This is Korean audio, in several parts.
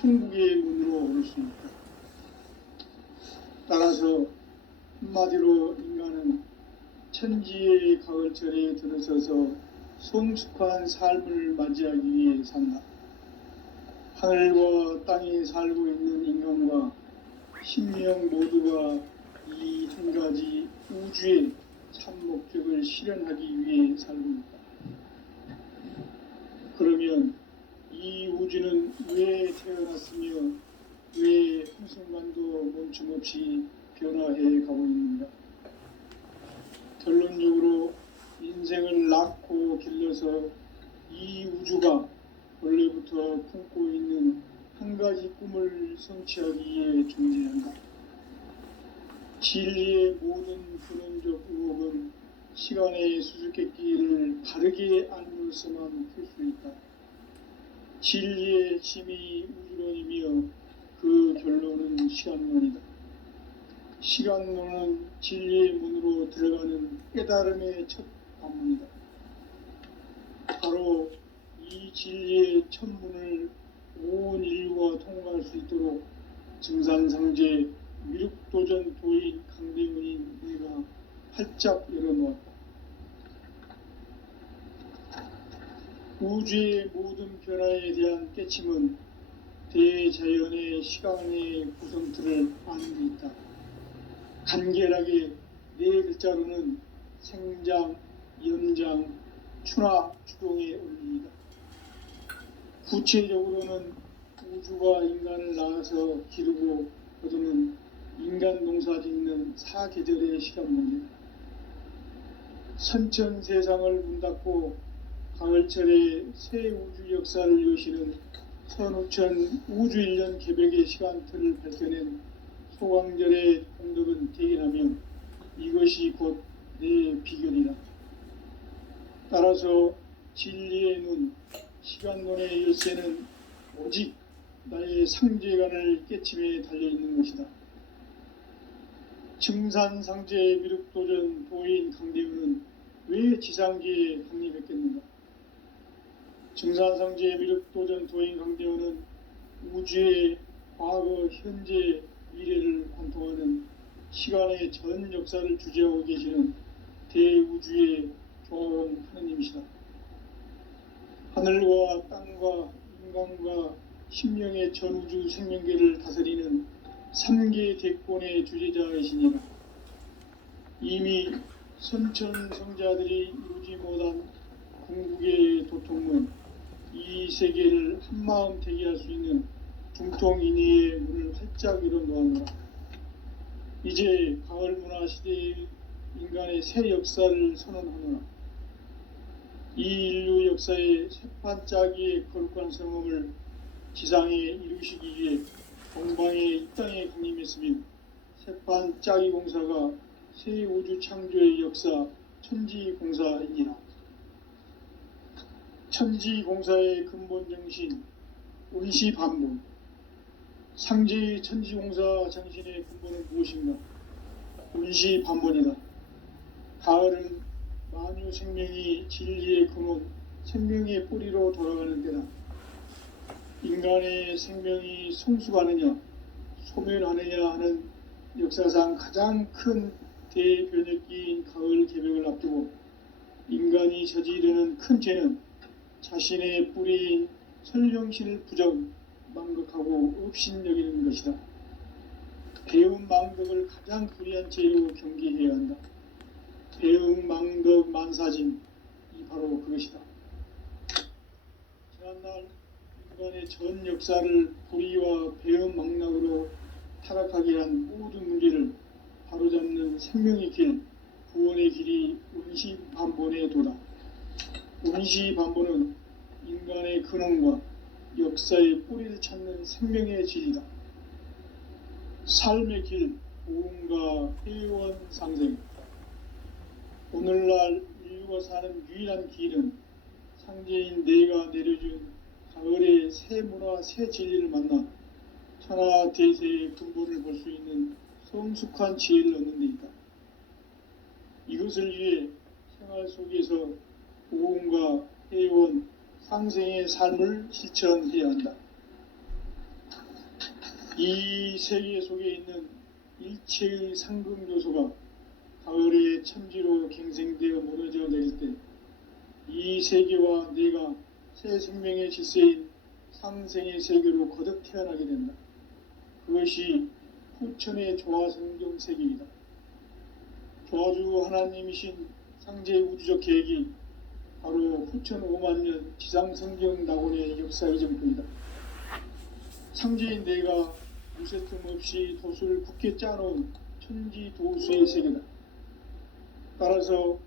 천국의 문으로 올 수 있다. 따라서 한마디로 인간은 천지의 가을철에 들어서서 성숙한 삶을 맞이하기 위해 산다. 하늘과 땅에 살고 있는 인간과 신명 모두가 이 한 가지 우주의 참 목적을 실현하기 위해 살고 있다. 그러면 이 우주는 왜 태어났으며 왜 한순간도 멈춤없이 변화해 가고 있는가? 결론적으로 인생을 낳고 길러서 이 우주가 원래부터 품고 있는 한 가지 꿈을 성취하기 위해 존재한다. 진리의 모든 근원적 의혹은 시간의 수수께끼를 바르게 알면서만 풀 수 있다. 진리의 핵심이 우주론이며 그 결론은 시간론이다. 시간론은 진리의 문으로 들어가는 깨달음의 첫 관문이다. 바로 이 진리의 첫 문을 온 인류가 통과할 수 있도록 증산상제 미륵도전 도인 강대문인 내가 활짝 열어놓았다. 우주의 모든 변화에 대한 깨침은 대자연의 시간의 구성틀을 아는 데 있다. 간결하게 네 글자로는 생장, 연장, 추나 추동의 원리이다. 구체적으로는 우주가 인간을 낳아서 기르고 거두는 인간 농사 짓는 사계절의 시간 문제다. 선천 세상을 문닫고 가을철에 새 우주 역사를 여시는 선우천 우주 1년 개벽의 시간틀을 밝혀낸 소광절의 공덕은 대견하며 이것이 곧 내 비결이라. 따라서 진리의 눈, 시간론의 열쇠는 오직 나의 상제관을 깨침에 달려있는 것이다. 증산상제 미륵도전 도인 강대우는 왜 지상계에 강림했겠는가? 증산상제 미륵도전 도인 강대우는 우주의 과거, 현재, 미래를 관통하는 시간의 전 역사를 주재하고 계시는 대우주의 조화원 하느님이시다. 하늘과 땅과 인간과 신명의 전우주 생명계를 다스리는 3개 대권의 주제자이시니라. 이미 선천성자들이 이루지 못한 궁극의 도통은 이 세계를 한마음 되게 할 수 있는 중통인의의 문을 활짝 열어놓았노라. 이제 가을문화 시대의 인간의 새 역사를 선언하노라. 이 인류 역사의 새판짜기의 거룩한 성음을 지상에 이루시기 위해 동방의 이 땅에 강림했으며 새판짜기 공사가 새 우주 창조의 역사 천지공사이니라. 천지공사의 근본 정신 원시반본. 상제의 천지공사 정신의 근본은 무엇인가? 원시반본이다. 가을은 만유 생명이 진리의 근원, 생명의 뿌리로 돌아가는 때다. 인간의 생명이 성숙하느냐, 소멸하느냐 하는 역사상 가장 큰 대변혁기인 가을 개벽을 앞두고 인간이 저지르는 큰 죄는 자신의 뿌리인 설령신을 부정, 망극하고 업신여기는 것이다. 배움 망덕을 가장 불의한 죄로 경계해야 한다. 배움 망덕 만사진, 이 바로 그것이다. 지난날 인간의 전 역사를 불의와 배움 망락으로 타락하게 한 모든 문제를 바로잡는 생명의 길, 구원의 길이 원시반본의 도다. 원시반본은 인간의 근원과 역사의 뿌리를 찾는 생명의 질이다. 삶의 길, 보험과 회원 상생. 오늘날 인류가 사는 유일한 길은 상제인 내가 내려준 가을의 새 문화, 새 진리를 만나 천하 대세의 근본을 볼 수 있는 성숙한 지혜를 얻는 데 있다. 이것을 위해 생활 속에서 보험과 회원, 상생의 삶을 실천해야 한다. 이 세계 속에 있는 일체의 상금 요소가 가을의 천지로 갱생되어 무너져 내릴 때 이 세계와 내가 새 생명의 질서인 상생의 세계로 거듭 태어나게 된다. 그것이 후천의 조화성경 세계이다. 조화주 하나님이신 상제의 우주적 계획이 바로 후천 5만 년 지상성경 낙원의 역사의 전표이다. 상제인 내가 무쇠틈 없이 도수를 굳게 짜놓은 천지도수의 세계다. 따라서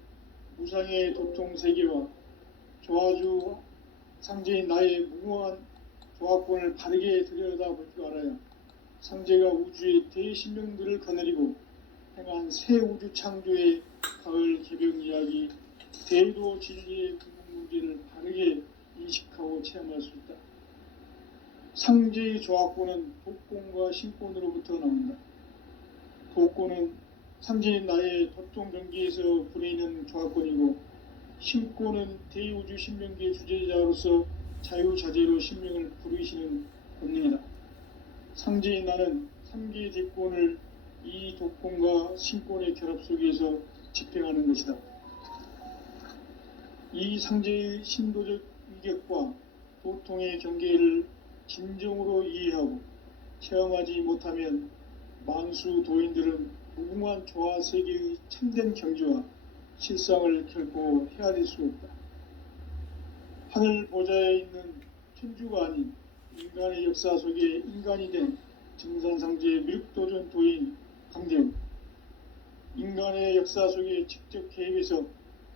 무상의 도통 세계와 조화주 상제인 나의 무궁한 조화권을 바르게 들여다볼 줄 알아야 상제가 우주의 대신명들을 거느리고 행한 새 우주 창조의 가을 개벽 이야기, 대도 진리의 궁극 문제를 바르게 인식하고 체험할 수 있다. 상제의 조화권은 독권과 신권으로부터 나온다. 독권은 상제인 나의 도통 경기에서 부리는 조화권이고, 신권은 대우주 신명기의 주제자로서 자유자재로 신명을 부르시는 권능이다. 상제인 나는 3개의 대권을 이 독권과 신권의 결합 속에서 집행하는 것이다. 이 상제의 신도적 위격과 도통의 경계를 진정으로 이해하고 체험하지 못하면 만수 도인들은 무궁한 조화 세계의 참된 경지와 실상을 결코 헤아릴 수 없다. 하늘 보좌에 있는 천주가 아닌 인간의 역사 속에 인간이 된 증산상제의 미륵도전 도인 강대우, 인간의 역사 속에 직접 개입해서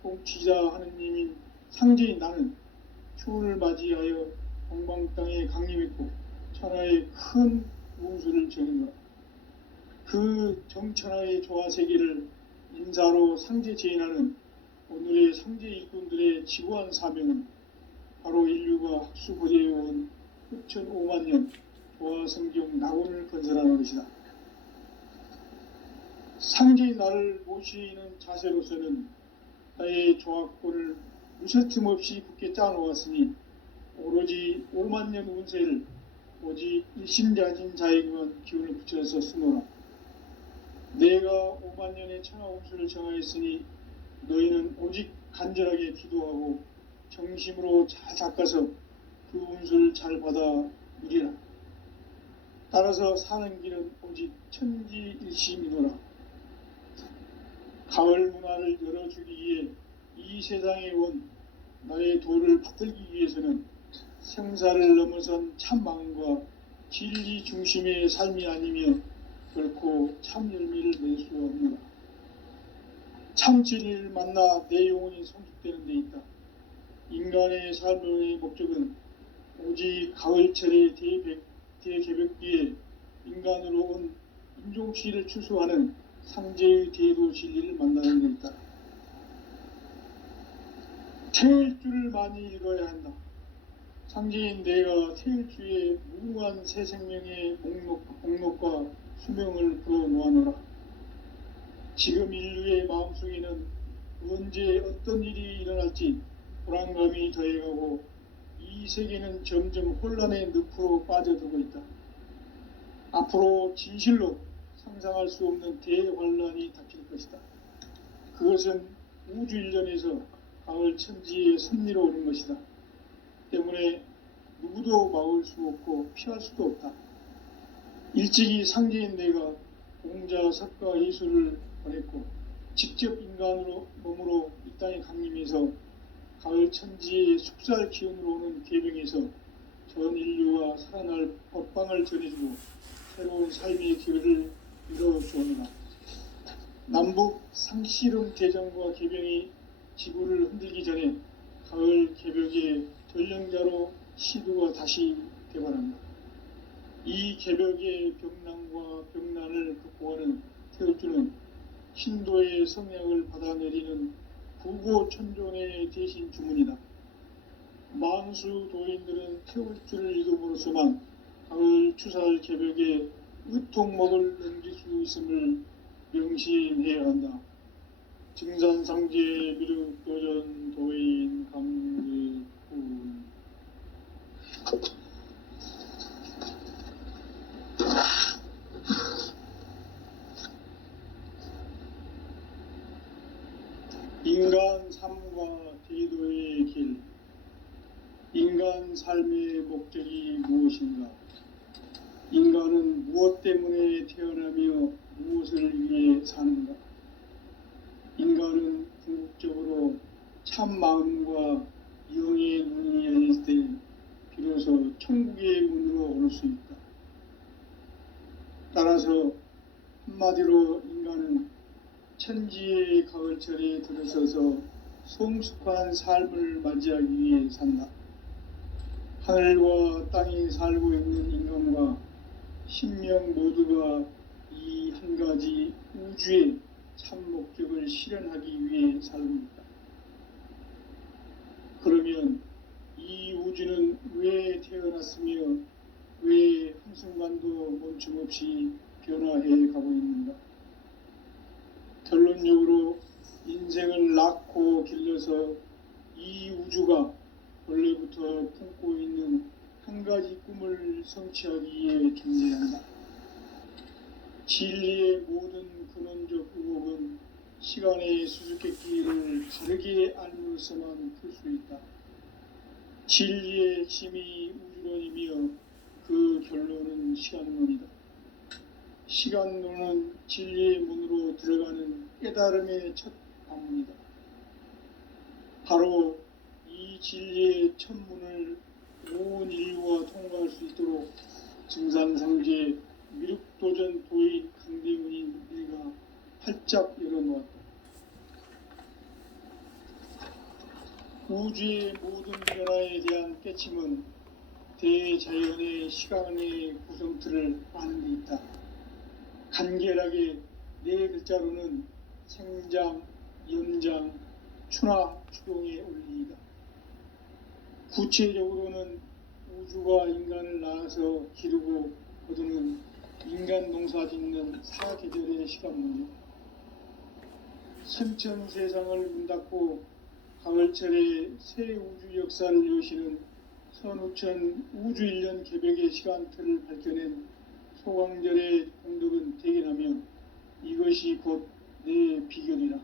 통치자 하느님인 상제인 나는 추운을 맞이하여 동방 땅에 강림했고 천하의 큰 운수를 저는 것. 그 정천하의 조화 세계를 인사로 상제 제인하는 오늘의 상제 일꾼들의 지구한 사명은 바로 인류가 학수고대해온 후천 5만 년 조화 성경 낙원을 건설하는 것이다. 상제의 나를 모시는 자세로서는 나의 조화권을 무쇠틈 없이 굳게 짜놓았으니 오로지 5만 년 운세를 오직 일심자진 자에게만 기운을 붙여서 쓰노라. 내가 5만 년의 천하 운수를 정하였으니 너희는 오직 간절하게 기도하고 정심으로 잘 닦아서 그 운수를 잘 받아 누리라. 따라서 사는 길은 오직 천지일심이노라. 가을 문화를 열어주기 위해 이 세상에 온 나의 도를 받들기 위해서는 생사를 넘어선 참망과 진리 중심의 삶이 아니며 결코 참 열매를 낼 수 없노라. 참 진리를 만나 내 영혼이 성숙되는 데 있다. 인간의 삶의 목적은 오직 가을철의 대개벽기에 인간으로 온 인종시를 추수하는 상제의 대도 진리를 만나는 데 있다. 태일주를 많이 읽어야 한다. 상제인 내가 태일주의 무궁한 새 생명의 목록과 수명을 풀어놓아노라. 지금 인류의 마음속에는 언제 어떤 일이 일어날지 불안감이 더해가고 이 세계는 점점 혼란의 늪으로 빠져들고 있다. 앞으로 진실로 상상할 수 없는 대환란이 닥칠 것이다. 그것은 우주 일전에서 가을 천지의 섭리로 오는 것이다. 때문에 누구도 막을 수 없고 피할 수도 없다. 일찍이 상제인 내가 공자, 석가, 예수를 보냈고 직접 인간으로 몸으로 이 땅에 강림해서 가을 천지의 숙살 기운으로 오는 계명에서 전 인류와 살아날 법방을 전해주고 새로운 삶의 기회를 이뤄주오노라. 남북 상씨름 대전과 계병이 지구를 흔들기 전에 가을 개벽의 전령자로 시두가 다시 되관한다. 이 개벽의 병난과 병난을 극복하는 태울주는 신도의 성약을 받아내리는 구고천존의 대신 주문이다. 만수 도인들은 태울주를 읽음으로써만 가을 추살 개벽에 의통목을 넘길 수 있음을 명심해야 한다. 증산상제 미륵도전 도인 강제군 인간 삶과 대도의 길. 인간 삶의 목적이 무엇인가? 인간은 무엇 때문에 태어나며 무엇을 위해 사는가? 인간은 궁극적으로 참 마음과 영의 눈이 열릴 때 비로소 천국의 문으로 올 수 있다. 따라서 한마디로 인간은 천지의 가을철에 들어서서 성숙한 삶을 맞이하기 위해 산다. 하늘과 땅에 살고 있는 인간과 신명 모두가 이 한 가지 우주의 참 목적을 실현하기 위해 살고 있다. 그러면 이 우주는 왜 태어났으며 왜 한순간도 멈춤없이 변화해 가고 있는가? 결론적으로 인생을 낳고 길러서 이 우주가 원래부터 품고 있는 한 가지 꿈을 성취하기 위해 존재한다. 진리의 모든 근원적 의혹은 시간의 수수께끼를 다르게 알므로서만 풀 수 있다. 진리의 핵심이 우주론이며 그 결론은 시간론이다. 시간론은 진리의 문으로 들어가는 깨달음의 첫 관문이다. 바로 이 진리의 첫 문을 온 인류가 통과할 수 있도록 증산상제 미륵도전 도인 강대문인 우리가 활짝 열어놓았다. 우주의 모든 변화에 대한 깨침은 대자연의 시간의 구성틀을 아는 데 있다. 간결하게 네 글자로는 생장, 연장, 추나 추동의 원리이다. 구체적으로는 우주가 인간을 낳아서 기르고 거두는 인간 농사 짓는 사계절의 시간 문제. 선천 세상을 문 닫고 가을철에 새 우주 역사를 여시는 선우천 우주 1년 개벽의 시간틀을 밝혀낸 소강절의 공덕은 대견하며 이것이 곧 내 비결이라.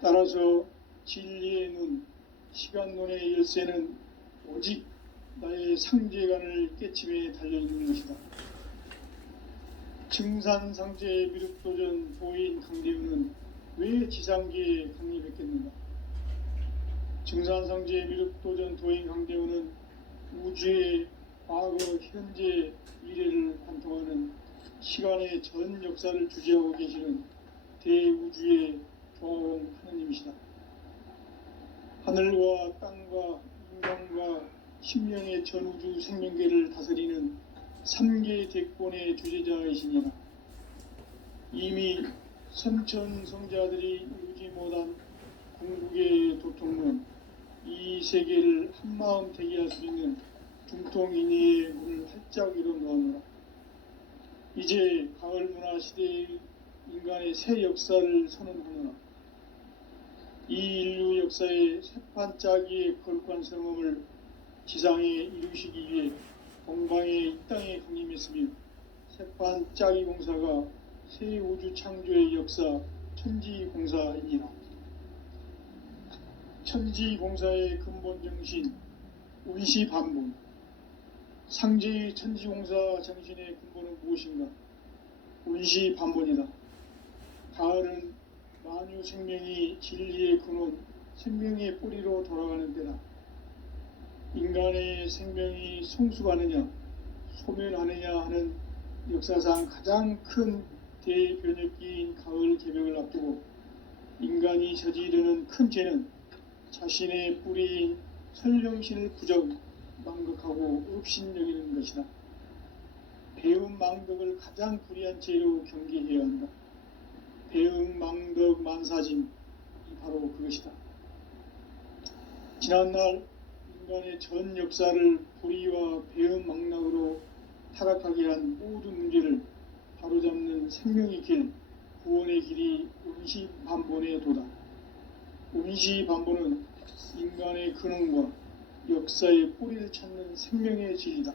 따라서 진리의 눈, 시간론의 열쇠는 오직 나의 상제관을 깨침에 달려있는 것이다. 증산상제 미륵도전 도인 강대우는 왜 지상계에 강림했겠는가? 증산상제 미륵도전 도인 강대우는 우주의 과거, 현재, 미래를 관통하는 시간의 전 역사를 주재하고 계시는 대우주의 조화원 하느님이시다. 하늘과 땅과 인간과 신명의 전우주 생명계를 다스리는 3개 대권의 주제자이시니라. 이미 선천성자들이 이루지 못한 궁극의 도통론, 이 세계를 한마음 대기할 수 있는 중통인의의 문을 활짝 열어놓았노라. 이제 가을 문화 시대의 인간의 새 역사를 선언하노라. 이 인류 역사의 새판짜기의 거룩한 성음을 지상에 이루시기 위해 동방에 이 땅에 강림했으며 새판짜기 공사가 새 우주 창조의 역사 천지공사이니라. 천지공사의 근본 정신 운시반본. 상제의 천지공사 정신의 근본은 무엇인가? 운시반본이다. 가을은 만유 생명이 진리의 근원, 생명의 뿌리로 돌아가는 때다. 인간의 생명이 성숙하느냐, 소멸하느냐 하는 역사상 가장 큰 대변혁기인 가을 개벽을 앞두고 인간이 저지르는 큰 죄는 자신의 뿌리인 설령신을 부정, 망극하고 업신여기는 것이다. 배움 망덕을 가장 불의한 죄로 경계해야 한다. 배움 망덕 만사짐이 바로 그것이다. 지난날 인간의 전 역사를 불의와 배움 망락으로 타락하게 한 모든 문제를 바로잡는 생명의 길, 구원의 길이 운시반본의 도다. 운시반본은 인간의 근원과 역사의 뿌리를 찾는 생명의 진리다.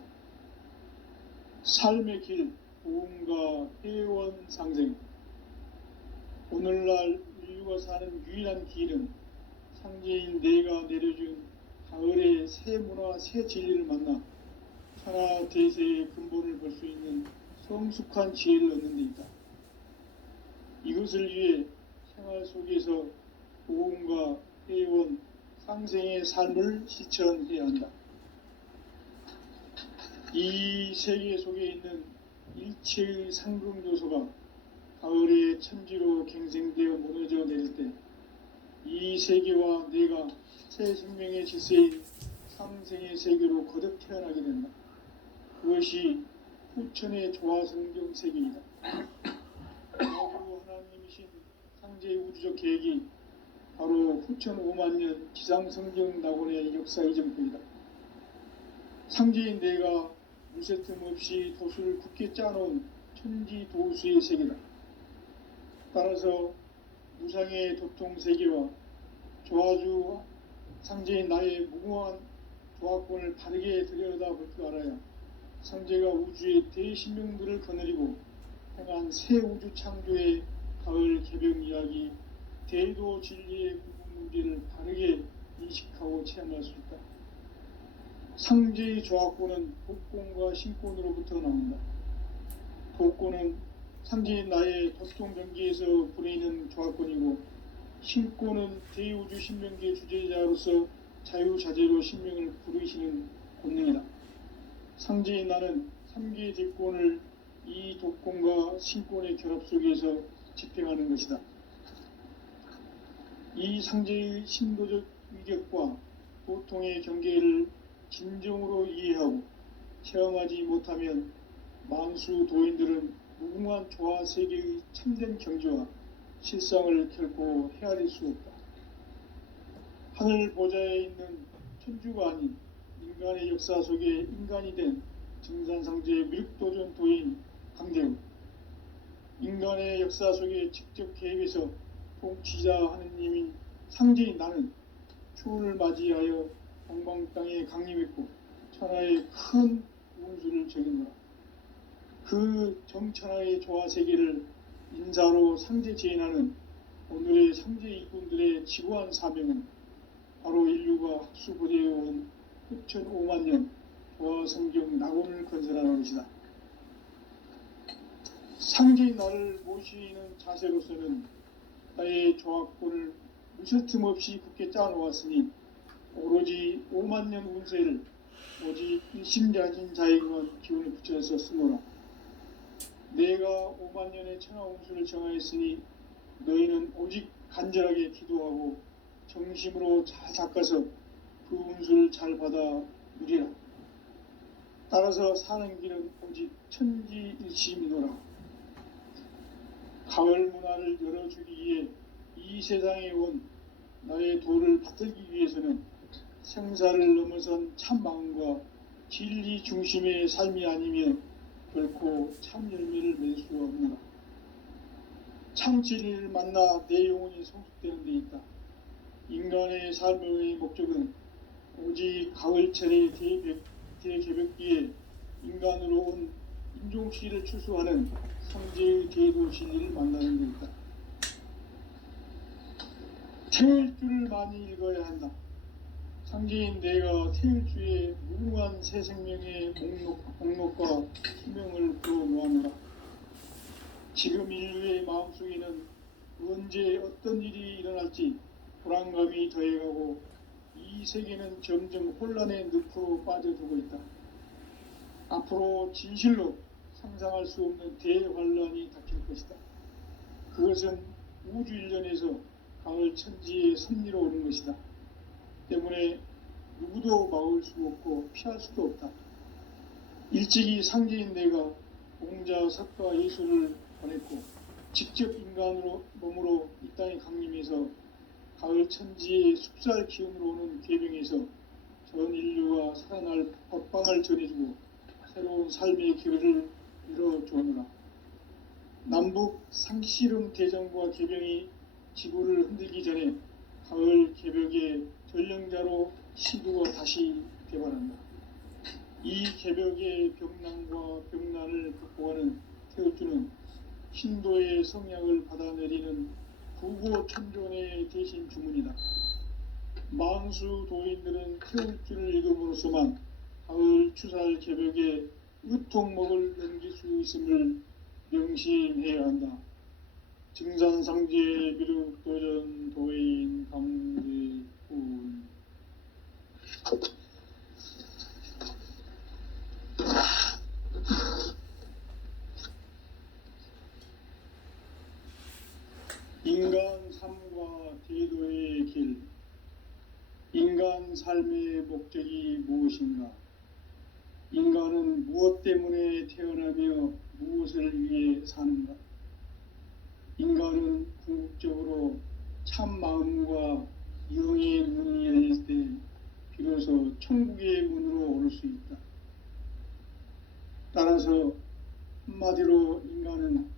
삶의 길, 보험과 회원 상생. 오늘날 인류가 사는 유일한 길은 상제인 내가 내려준 가을의 새 문화, 새 진리를 만나 천하 대세의 근본을 볼 수 있는 성숙한 지혜를 얻는 데 있다. 이것을 위해 생활 속에서 보험과 회원, 상생의 삶을 실천해야 한다. 이 세계 속에 있는 일체의 상금 요소가 가을의 천지로 갱생되어 무너져 내릴 때 이 세계와 내가 새 생명의 질서인 상생의 세계로 거듭 태어나게 된다. 그것이 후천의 조화성경 세계이다. 하나님이신 상제의 우주적 계획이 바로 후천 5만 년 지상성경 낙원의 역사 이전부이다. 상제인 내가 무쇠틈 없이 도수를 굳게 짜놓은 천지 도수의 세계다. 따라서 무상의 도통 세계와 조화주 상제인 나의 무궁한 조화권을 바르게 들여다볼 줄 알아야 상제가 우주의 대신명들을 거느리고 행한 새 우주 창조의 가을 개벽 이야기, 대도 진리의 구분 문제를 바르게 인식하고 체험할 수 있다. 상제의 조화권은 복권과 신권으로부터 나온다. 복권은 상제인 나의 도통 경계에서 부리는 조화권이고, 신권은 대우주 신명계 주제자로서 자유자재로 신명을 부르시는 권능이다. 상제인 나는 3개의 대권을 이 독권과 신권의 결합 속에서 집행하는 것이다. 이 상제의 신도적 위격과 보통의 경계를 진정으로 이해하고 체험하지 못하면 만수 도인들은 무궁한 조화 세계의 참된 경지와 실상을 결코 헤아릴 수 없다. 하늘 보좌에 있는 천주가 아닌 인간의 역사 속에 인간이 된 증산상제의 미륵도전 도인 강대우, 인간의 역사 속에 직접 개입해서 통치자 하느님인 상제인 나는 추운을 맞이하여 동방 땅에 강림했고 천하의 큰 운수를 적인노라. 그 정천하의 조화 세계를 인사로 상제 제인하는 오늘의 상제 일꾼들의 지구한 사명은 바로 인류가 학수고대해온 후천 5만 년 조화 성경 낙원을 건설하는 것이다. 상제인 나를 모시는 자세로서는 나의 조화권을 무쇠틈 없이 굳게 짜놓았으니 오로지 5만 년 운세를 오직 일심자진 자에게만 기운을 붙여서 쓰노라. 내가 5만 년의 천하 운수를 정하였으니 너희는 오직 간절하게 기도하고 정심으로 잘 닦아서 그 운수를 잘 받아 누리라. 따라서 사는 길은 오직 천지일심이노라. 가을 문화를 열어주기 위해 이 세상에 온 나의 도를 받들기 위해서는 생사를 넘어선 참 마음과 진리 중심의 삶이 아니면 결코 참 열매를 맺을 수 없노라. 참 진리를 만나 내 영혼이 성숙되는 데 있다. 인간의 삶의 목적은 오직 가을철의 대개벽기에 인간으로 온 인종시를 추수하는 성제의 대도 진리를 만나는 데 있다. 태일주를 많이 읽어야 한다. 상제인 내가 태일주의 무궁한 새 생명의 목록과 수명을 불어놓아노라. 지금 인류의 마음속에는 언제 어떤 일이 일어날지 불안감이 더해가고 이 세계는 점점 혼란의 늪으로 빠져들고 있다. 앞으로 진실로 상상할 수 없는 대환란이 닥칠 것이다. 그것은 우주 일련에서 가을 천지의 섭리로 오는 것이다. 때문에 누구도 막을 수 없고 피할 수도 없다. 일찍이 상제인 내가 공자, 석가, 예수를 보냈고 직접 인간으로 몸으로 이 땅에 강림해서 가을 천지의 숲살 기운으로 오는 계병에서 전 인류가 살아날 법방을 전해주고 새로운 삶의 기회를 열어주느라. 남북 상씨름 대전과 계병이 지구를 흔들기 전에 가을 개벽의 전령자로 시두가 다시 개발한다. 이 개벽의 병난과 병난을 극복하는 태울주는 신도의 성약을 받아내리는 부고천존의 대신 주문이다. 만수 도인들은 태울줄을 읽음으로써만 가을 추살 개벽에 의통목을 넘길 수 있음을 명심해야 한다. 증산상제 미륵도전 도인 강제군. 인간 삶과 제도의 길. 인간 삶의 목적이 무엇인가? 인간은 무엇 때문에 태어나며 무엇을 위해 사는가? 인간은 궁극적으로 참 마음과 영의 문이 열릴 때 비로소 천국의 문으로 오를 수 있다. 따라서 한마디로 인간은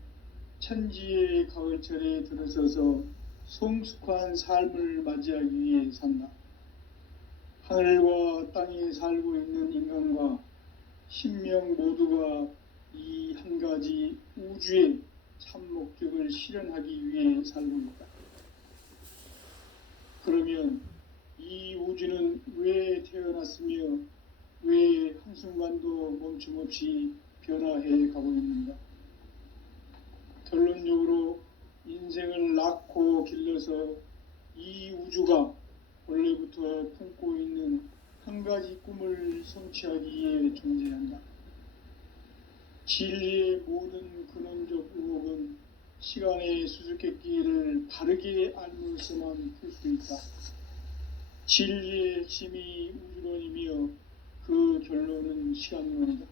천지의 가을철에 들어서서 성숙한 삶을 맞이하기 위해 산다. 하늘과 땅에 살고 있는 인간과 신명 모두가 이 한 가지 우주의 참 목적을 실현하기 위해 살고 있다. 그러면 이 우주는 왜 태어났으며 왜 한순간도 멈춤 없이 변화해 가고 있는가? 결론적으로 인생을 낳고 길러서 이 우주가 원래부터 품고 있는 한 가지 꿈을 성취하기 위해 존재한다. 진리의 모든 근원적 의혹은 시간의 수수께끼를 바르게 알면서만 풀 수 있다. 진리의 핵심이 우주론이며 그 결론은 시간론이다.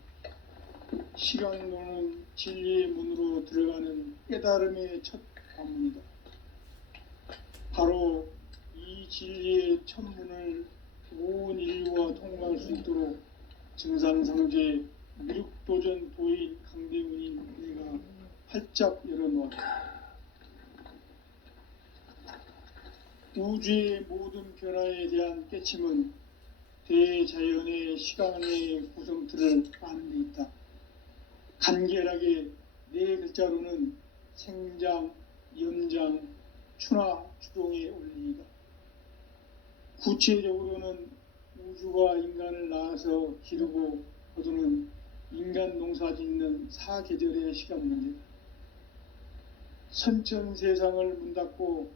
시간론은 진리의 문으로 들어가는 깨달음의 첫 관문이다. 바로 이 진리의 첫 문을 온 인류가 통과할 수 있도록 증산상제 미륵도전 도인 강대문인 내가 활짝 열어놓았다. 우주의 모든 변화에 대한 깨침은 대자연의 시간의 구성틀을 아는 데 있다. 간결하게 네 글자로는 생장, 연장, 추나 추동의 원리이다. 구체적으로는 우주가 인간을 낳아서 기르고 거두는 인간 농사 짓는 사계절의 시간 문제다. 선천 세상을 문 닫고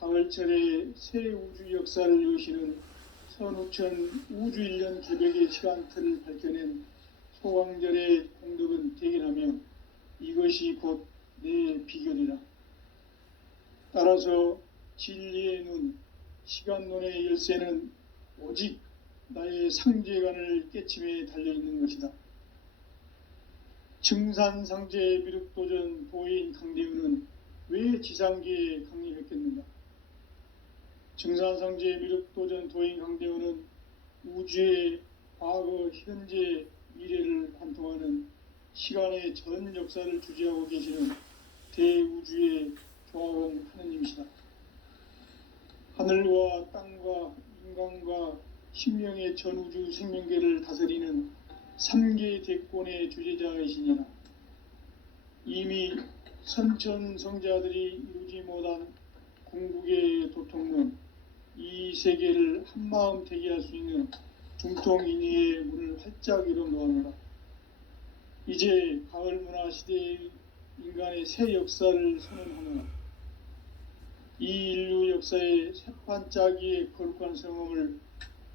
가을철에 새 우주 역사를 여시는 선우천 우주 1년 개벽의 시간틀을 밝혀낸 소강절의 공덕은 대견하며 이것이 곧 내 비결이라. 따라서 진리의 눈, 시간론의 열쇠는 오직 나의 상제관을 깨침에 달려있는 것이다. 증산상제 미륵도전 도인 강대은은 왜 지상계에 강림했겠는가? 증산상제 미륵도전 도인 강대은은 우주의 과거, 현재, 미래를 관통하는 시간의 전 역사를 주재하고 계시는 대우주의 조화공 하느님이시다. 하늘과 땅과 인간과 신명의 전우주 생명계를 다스리는 3계 대권의 주재자이시니라. 이미 선천성자들이 이루지 못한 궁극의 도통론, 이 세계를 한마음 되게 할 수 있는 중통인의의 문을 활짝 열어놓아노라. 이제 가을 문화 시대의 인간의 새 역사를 선언하노라. 이 인류 역사의 새반짝이의 거룩한 성험을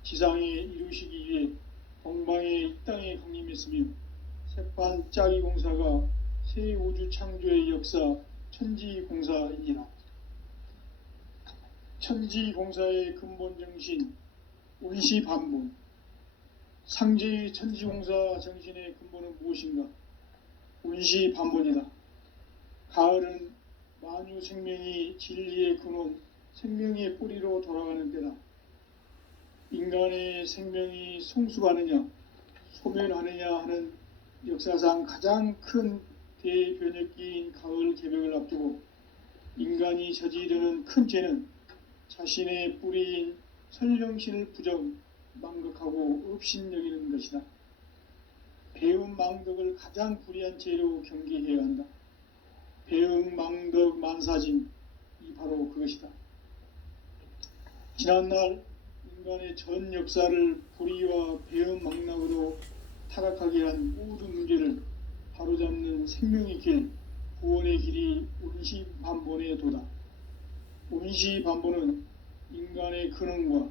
지상에 이루시기 위해 동방의 이 땅에 강림했으며 새반짝이 공사가 새 우주 창조의 역사 천지공사이니라. 천지공사의 근본 정신 운시반본. 상제의 천지공사 정신의 근본은 무엇인가? 운시반본이다. 가을은 만유 생명이 진리의 근원, 생명의 뿌리로 돌아가는 때다. 인간의 생명이 성숙하느냐, 소멸하느냐 하는 역사상 가장 큰 대변혁기인 가을 개벽을 앞두고 인간이 저지르는 큰 죄는 자신의 뿌리인 설령신을 부정, 망극하고 업신여기는 것이다. 배운 망덕을 가장 불의한 죄로 경계해야 한다. 배응망덕 만사진, 이 바로 그것이다. 지난날 인간의 전 역사를 불의와 배응망락으로 타락하게 한 모든 문제를 바로잡는 생명의 길, 구원의 길이 운시반본의 도다. 운시반본은 인간의 근원과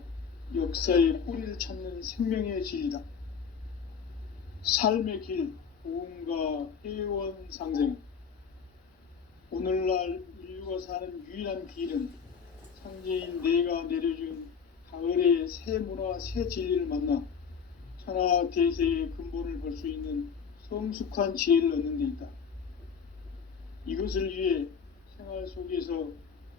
역사의 뿌리를 찾는 생명의 진리다. 삶의 길, 보험과 회원 상생. 오늘날 인류가 사는 유일한 길은 상제인 내가 내려준 가을의 새 문화, 새 진리를 만나 천하 대세의 근본을 볼 수 있는 성숙한 지혜를 얻는 데 있다. 이것을 위해 생활 속에서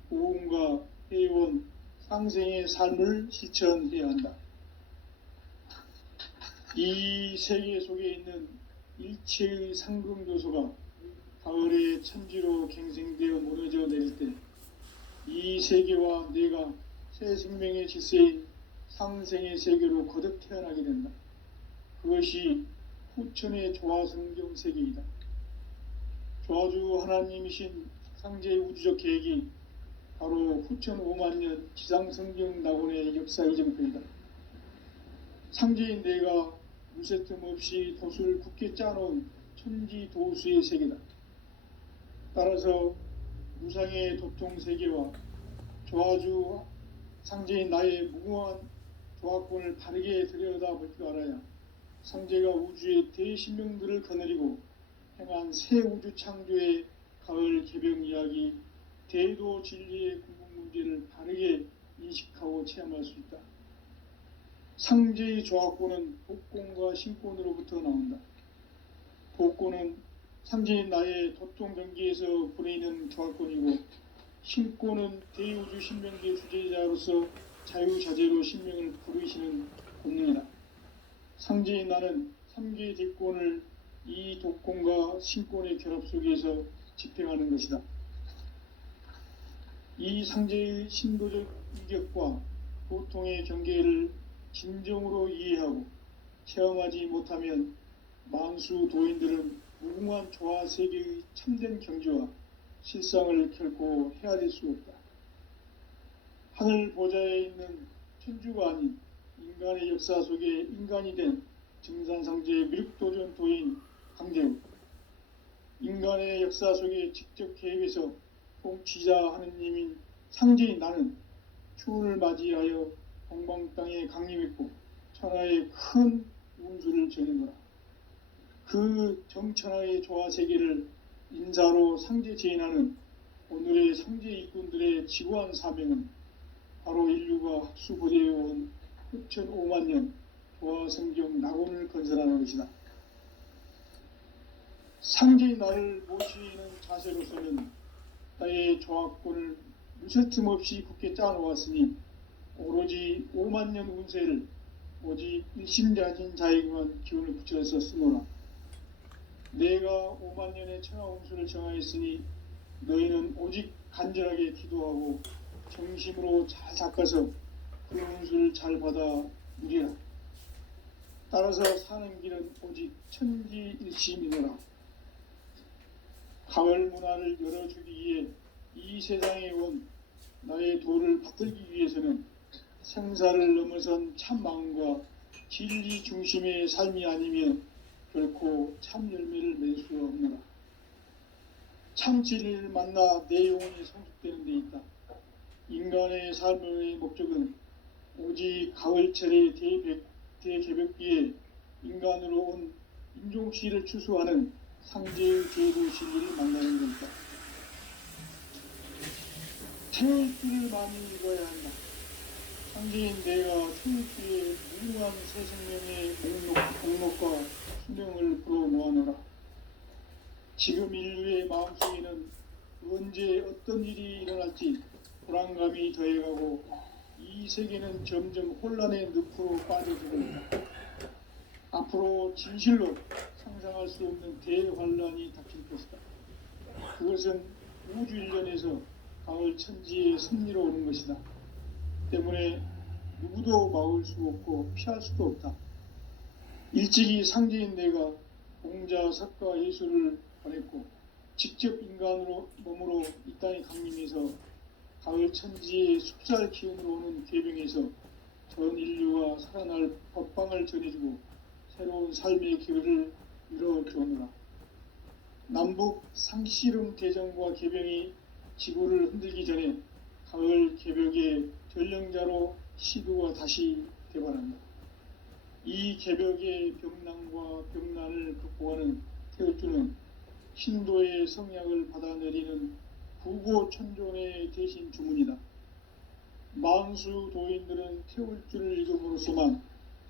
보험과 회원, 상생의 삶을 실천해야 한다. 이 세계 속에 있는 일체의 상금 요소가 가을의 천지로 갱생되어 무너져 내릴 때 이 세계와 내가 새 생명의 질서인 상생의 세계로 거듭 태어나게 된다. 그것이 후천의 조화성경 세계이다. 조화주 하나님이신 상제의 우주적 계획이 바로 후천 5만년 지상성경 낙원의 역사 이정표이다. 상제인 내가 무쇠틈 없이 도수를 굳게 짜놓은 천지 도수의 세계다. 따라서 무상의 도통세계와 조화주 상제인 나의 무궁한 조화권을 바르게 들여다볼 줄 알아야 상제가 우주의 대신명들을 거느리고 행한 새 우주 창조의 가을 개병 이야기, 대도 진리의 궁극 문제를 바르게 인식하고 체험할 수 있다. 상제의 조화권은 복권과 신권으로부터 나온다. 복권은 상제인 나의 도통 경계에서 보내는 조화권이고, 신권은 대우주 신명계 주제자로서 자유자재로 신명을 부르시는 본능이다. 상제인 나는 3개의 대권을 이 독권과 신권의 결합 속에서 집행하는 것이다. 이 상제의 신도적 위격과 보통의 경계를 진정으로 이해하고 체험하지 못하면 만수 도인들은 무궁한 조화 세계의 참된 경지와 실상을 결코 헤아릴 수 없다. 하늘 보좌에 있는 천주가 아닌 인간의 역사 속에 인간이 된 증산상제의 밀육도전 도인 강대우, 인간의 역사 속에 직접 개입해서 통치자 하느님인 상제인 나는 추운을 맞이하여 동방 땅에 강림했고 천하의 큰 운수를 전해노라. 그 정천하의 조화 세계를 인사로 상제 제인하는 오늘의 상제 일꾼들의 지구한 사명은 바로 인류가 합수고대해온 후천 5만년 조화성경 낙원을 건설하는 것이다. 상제의 나를 모시는 자세로서는 나의 조화권을 무쇠틈 없이 굳게 짜놓았으니 오로지 5만년 운세를 오직 일심자진 자에게만 기운을 붙여서 쓰노라. 내가 5만년의 천하 운수를 정하였으니 너희는 오직 간절하게 기도하고 정심으로 잘 닦아서 그 운수를 잘 받아 누리라. 따라서 사는 길은 오직 천지일심이노라. 가을 문화를 열어주기 위해 이 세상에 온 나의 도를 받들기 위해서는 생사를 넘어선 참 마음과 진리 중심의 삶이 아니면 결코 참 열매를 맺을 수 없노라. 참 진리를 만나 내 영혼이 성숙되는 데 있다. 인간의 삶의 목적은 오직 가을철의 대개벽기에 인간으로 온 인종시를 추수하는 상제의 제도 진리를 만나는 것이다. 태울줄을 많이 읽어야 한다. 상제인 내가 태울줄에 무궁한 새 생명의 목록과 수명을 불어모아노라. 지금 인류의 마음속에는 언제 어떤 일이 일어날지 불안감이 더해가고 이 세계는 점점 혼란의 늪으로 빠져들고 있다. 앞으로 진실로 상상할 수 없는 대환란이 닥칠 것이다. 그것은 우주 일련에서 가을 천지의 섭리로 오는 것이다. 때문에 누구도 막을 수 없고 피할 수도 없다. 일찍이 상제인 내가 공자, 석가, 예수를 보냈고 직접 인간으로 몸으로 이 땅에 강림해서 가을 천지의 숲살 기운으로 오는 괴병에서 전 인류가 살아날 법방을 전해주고 새로운 삶의 기회를 이뤄주오노라. 남북 상씨름 대전과 개병이 지구를 흔들기 전에 가을 개벽의 전령자로 시도가 다시 개발한다. 이 개벽의 병난과 병난을 극복하는 태울주는 신도의 성약을 받아내리는 부고천존의 대신 주문이다. 망수 도인들은 태울주를 읽음으로써만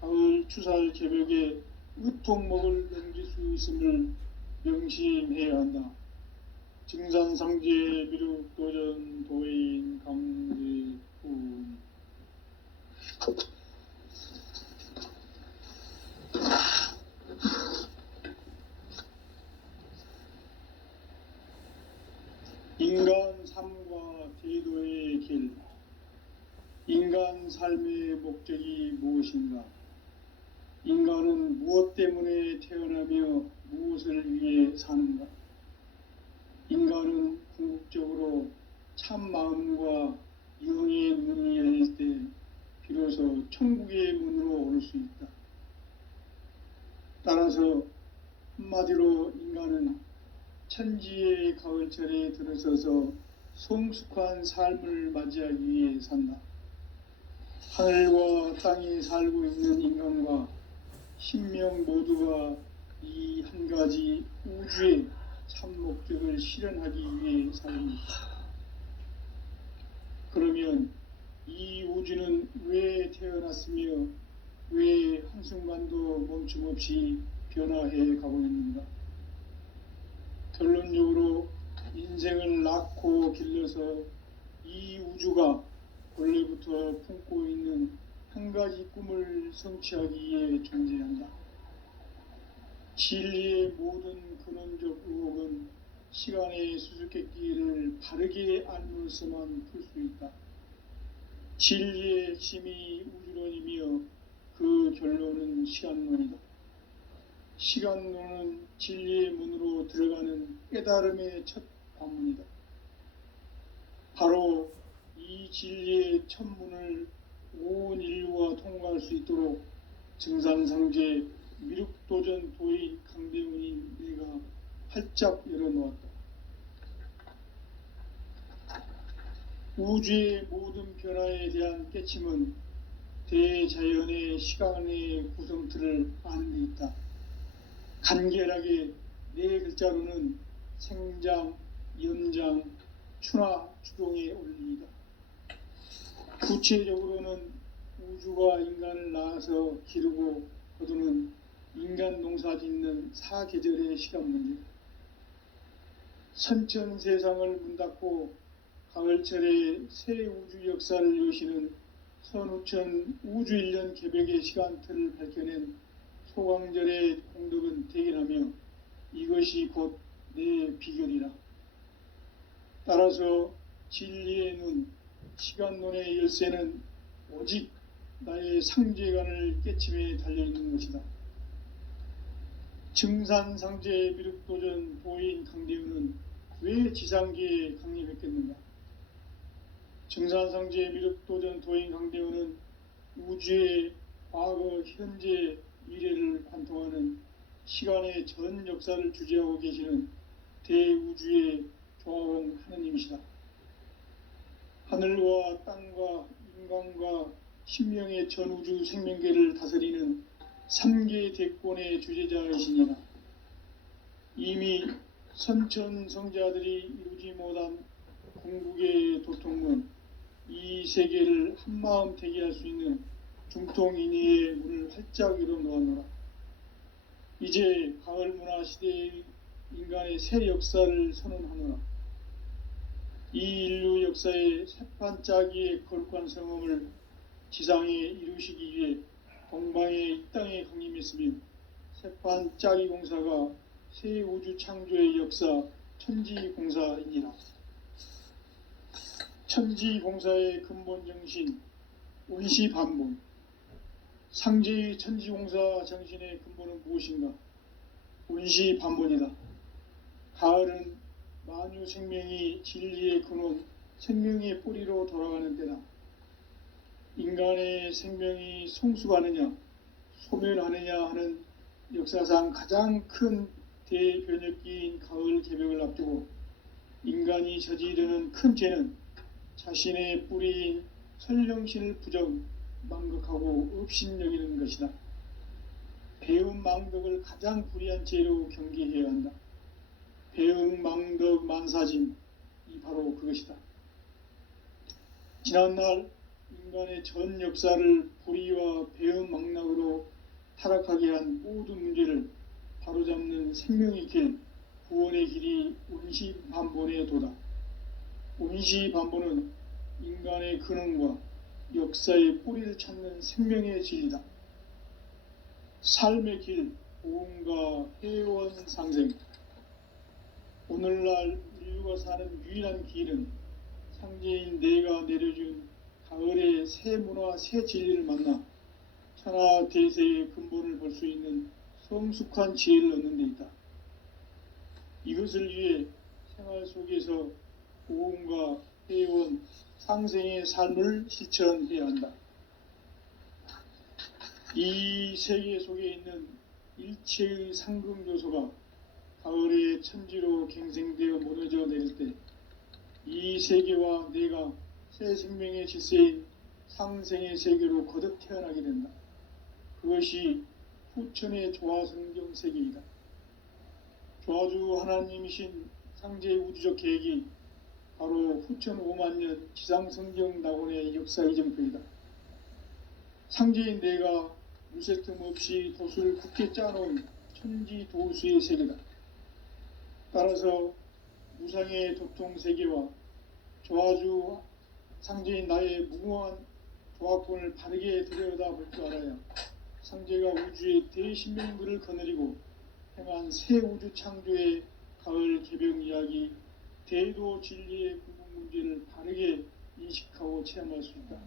가을 추살 개벽의 의통목을 넘길 수 있음을 명심해야 한다. 증산상제 미륵도전 도인 강제훈. 인간 삶과 제도의 길. 인간 삶의 목적이 무엇인가? 인간은 무엇 때문에 태어나며 무엇을 위해 사는가? 인간은 궁극적으로 참 마음과 영의 문이 열릴 때 비로소 천국의 문으로 오를 수 있다. 따라서 한마디로 인간은 천지의 가을철에 들어서서 성숙한 삶을 맞이하기 위해 산다. 하늘과 땅에 살고 있는 인간과 신명 모두가 이 한 가지 우주의 참 목적을 실현하기 위해 살립니다. 그러면 이 우주는 왜 태어났으며 왜 한순간도 멈춤 없이 변화해 가고 있는가? 결론적으로 인생을 낳고 길러서 이 우주가 원래부터 품고 있는 한 가지 꿈을 성취하기 위해 존재한다. 진리의 모든 근원적 의혹은 시간의 수수께끼를 바르게 알므로서만 풀 수 있다. 진리의 핵심이 우주론이며 그 결론은 시간론이다. 시간론은 진리의 문으로 들어가는 깨달음의 첫 관문이다. 바로 이 진리의 첫 문을 온 인류가 통과할 수 있도록 증산상제 미륵도전 도인 강대훈인 내가 활짝 열어놓았다. 우주의 모든 변화에 대한 깨침은 대자연의 시간의 구성틀을 아는 데 있다. 간결하게 네 글자로는 생장, 연장, 추나 추동의 원리이다. 구체적으로는 우주가 인간을 낳아서 기르고 거두는 인간 농사 짓는 사계절의 시간 문제. 선천 세상을 문 닫고 가을철에 새 우주 역사를 여시는 선우천 우주 1년 개벽의 시간틀을 밝혀낸 소강절의 공덕은 대견하며 이것이 곧 내 비결이라. 따라서 진리의 눈, 시간론의 열쇠는 오직 나의 상제관을 깨침에 달려있는 것이다. 증산상제 미륵도전 도인 강대훈은 왜 지상계에 강림했겠는가? 증산상제 미륵도전 도인 강대훈은 우주의 과거, 현재, 미래를 관통하는 시간의 전 역사를 주재하고 계시는 대우주의 조화원 하느님이시다. 하늘과 땅과 인간과 신명의 전우주 생명계를 다스리는 3계 대권의 주재자이시니라. 이미 선천성자들이 이루지 못한 궁극의 도통문, 이 세계를 한마음 되게 할 수 있는 중통인의의 문을 활짝 열어놓았노라. 이제 가을 문화 시대의 인간의 새 역사를 선언하노라. 이 인류 역사의 새판짜기의 거룩한 성음을 지상에 이루시기 위해 동방의 이 땅에 강림했으며 새판짜기 공사가 새 우주 창조의 역사 천지공사이니라. 천지공사의 근본 정신 원시반본. 상제의 천지공사 정신의 근본은 무엇인가? 원시반본이다. 가을은 만유 생명이 진리의 근원, 생명의 뿌리로 돌아가는 때다. 인간의 생명이 성숙하느냐, 소멸하느냐 하는 역사상 가장 큰 대변혁기인 가을 개벽을 앞두고 인간이 저지르는 큰 죄는 자신의 뿌리인 선령신을 부정, 망각하고 업신여기는 것이다. 배음 망덕을 가장 불의한 죄로 경계해야 한다. 배음 망덕 만사짐이 바로 그것이다. 지난날 인간의 전 역사를 불의와 배음 망락으로 타락하게 한 모든 문제를 바로잡는 생명의 길, 구원의 길이 운시반본의 도다. 운시반본은 인간의 근원과 역사의 뿌리를 찾는 생명의 진리다. 삶의 길, 보험과 회원 상생. 오늘날 인류가 사는 유일한 길은 상제인 내가 내려준 가을의 새 문화, 새 진리를 만나 천하 대세의 근본을 볼 수 있는 성숙한 지혜를 얻는 데 있다. 이것을 위해 생활 속에서 보험과 회원, 상생의 삶을 실천해야 한다. 이 세계 속에 있는 일체의 상금 요소가 가을의 천지로 갱생되어 무너져 내릴 때 이 세계와 내가 새 생명의 질서인 상생의 세계로 거듭 태어나게 된다. 그것이 후천의 조화성경 세계이다. 조화주 하나님이신 상제의 우주적 계획이 바로 후천 5만년 지상성경 낙원의 역사 이정표이다. 상제인 내가 무쇠 틈 없이 도수를 굳게 짜놓은 천지 도수의 세계다. 따라서 무상의 도통세계와 조화주 상제인 나의 무궁한 조화권을 바르게 들여다볼 줄 알아야 상제가 우주의 대신명들을 거느리고 행한 새 우주 창조의 가을 개벽 이야기, 대도 진리의 구분 문제를 바르게 인식하고 체험할 수 있다.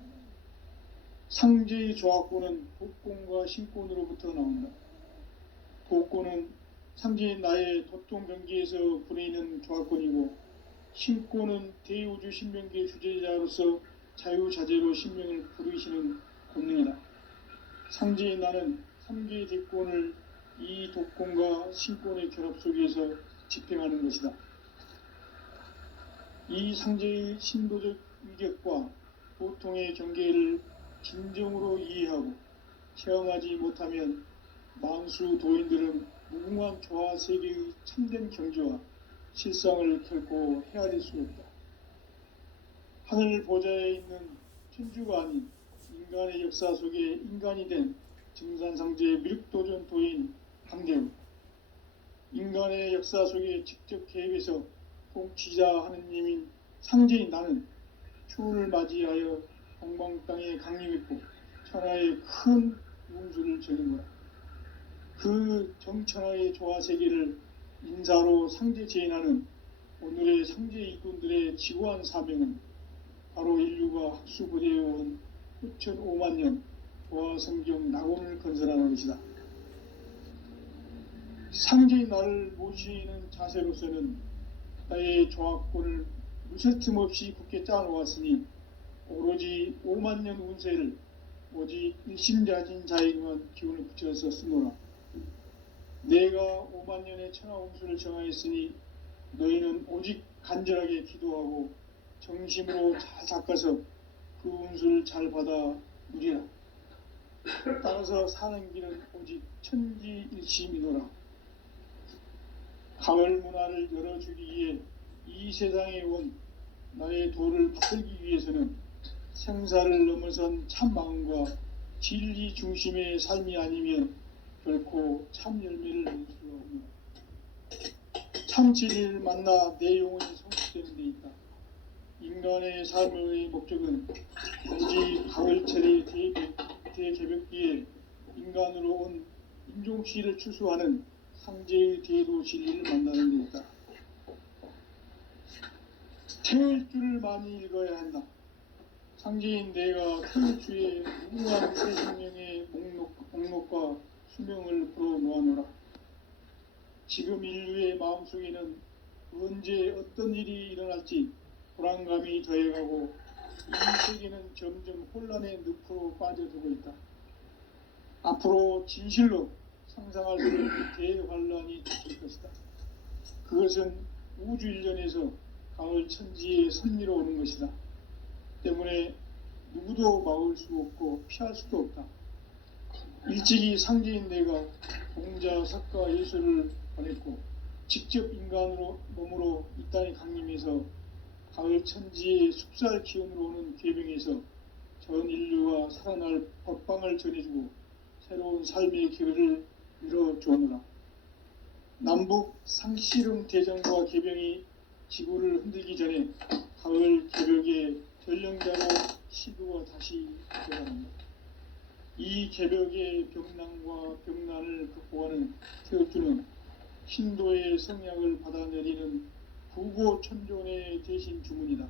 상제의 조화권은 도권과 신권으로부터 나온다. 도권은 상제인 나의 도통 경계에서 부리는 조화권이고, 신권은 대우주 신명기의 주제자로서 자유자재로 신명을 부르시는 권능이다. 상제인 나는 3개의 대권을 이 도권과 신권의 결합 속에서 집행하는 것이다. 이 상제의 신도적 위격과 보통의 경계를 진정으로 이해하고 체험하지 못하면 만수 도인들은 무궁한 조화 세계의 참된 경지와 실상을 결코 헤아릴 수 없다. 하늘 보좌에 있는 천주가 아닌 인간의 역사 속에 인간이 된 증산상제의 미륵도전 도인 강대우, 인간의 역사 속에 직접 개입해서 통치자 하느님인 상제인 나는 추운을 맞이하여 동방 땅에 강림했고 천하의 큰 운수를 적인 거다. 그 정천하의 조화세계를 인사로 상제 제인하는 오늘의 상제 일꾼들의 지구한 사명은 바로 인류가 학수부대해온 후천 5만년 조화성경 낙원을 건설하는 것이다. 상제의 나를 모시는 자세로서는 나의 조화권을 무쇠틈 없이 굳게 짜놓았으니 오로지 5만년 운세를 오직 일심자진 자에게만 기운을 붙여서 쓰노라. 내가 5만년의 천하 운수를 정하였으니 너희는 오직 간절하게 기도하고 정심으로 잘 닦아서 그 운수를 잘 받아 누리라. 따라서 사는 길은 오직 천지일심이노라. 가을 문화를 열어주기 위해 이 세상에 온 나의 도를 받들기 위해서는 생사를 넘어선 참 마음과 진리 중심의 삶이 아니면 결코 참 열매를 낼 수가 없다. 참 진리를 만나 내 영혼이 성숙되는 데 있다. 인간의 삶의 목적은 오직 가을철의 대개벽기에 인간으로 온 인종시를 추수하는 상제의 대도 진리를 만나는 데 있다. 태일 줄을 많이 읽어야 한다. 상제인 내가 태일주의 무궁한 새 생명의 목록과 수명을 풀어 놓아노라. 지금 인류의 마음속에는 언제 어떤 일이 일어날지 불안감이 더해가고 이 세계는 점점 혼란의 늪으로 빠져들고 있다. 앞으로 진실로 상상할 수 없는 대환란이 닥칠 것이다. 그것은 우주 일련에서 가을 천지의 섭리로 오는 것이다. 때문에 누구도 막을 수 없고 피할 수도 없다. 일찍이 상제인 내가 공자, 석가, 예수를 보냈고 직접 인간으로 몸으로 이 땅에 강림해서 가을 천지의 숙살 기운으로 오는 계명에서 전 인류가 살아날 법방을 전해주고 새로운 삶의 기회를 열어주오노라. 남북 상씨름 대전과 개병이 지구를 흔들기 전에 가을 개벽의 전령자로 시도가 다시 되어갑니다. 이 개벽의 병난과 병난을 극복하는 태극주는 신도의 성약을 받아내리는 부고천존의 대신 주문이다.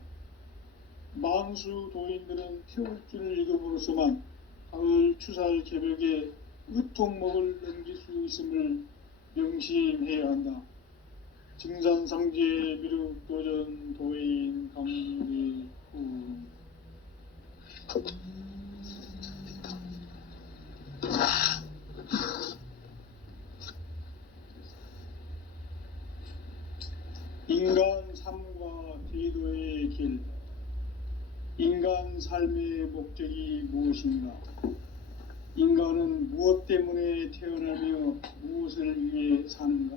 망수 도인들은 태극주를 읽음으로써만 가을 추살 개벽의 의통목을 넘길 수 있음을 명심해야 한다. 증산상제 미륵도전 도인 강리후. 인간 삶과 대도의 길. 인간 삶의 목적이 무엇인가? 인간은 무엇 때문에 태어나며 무엇을 위해 사는가?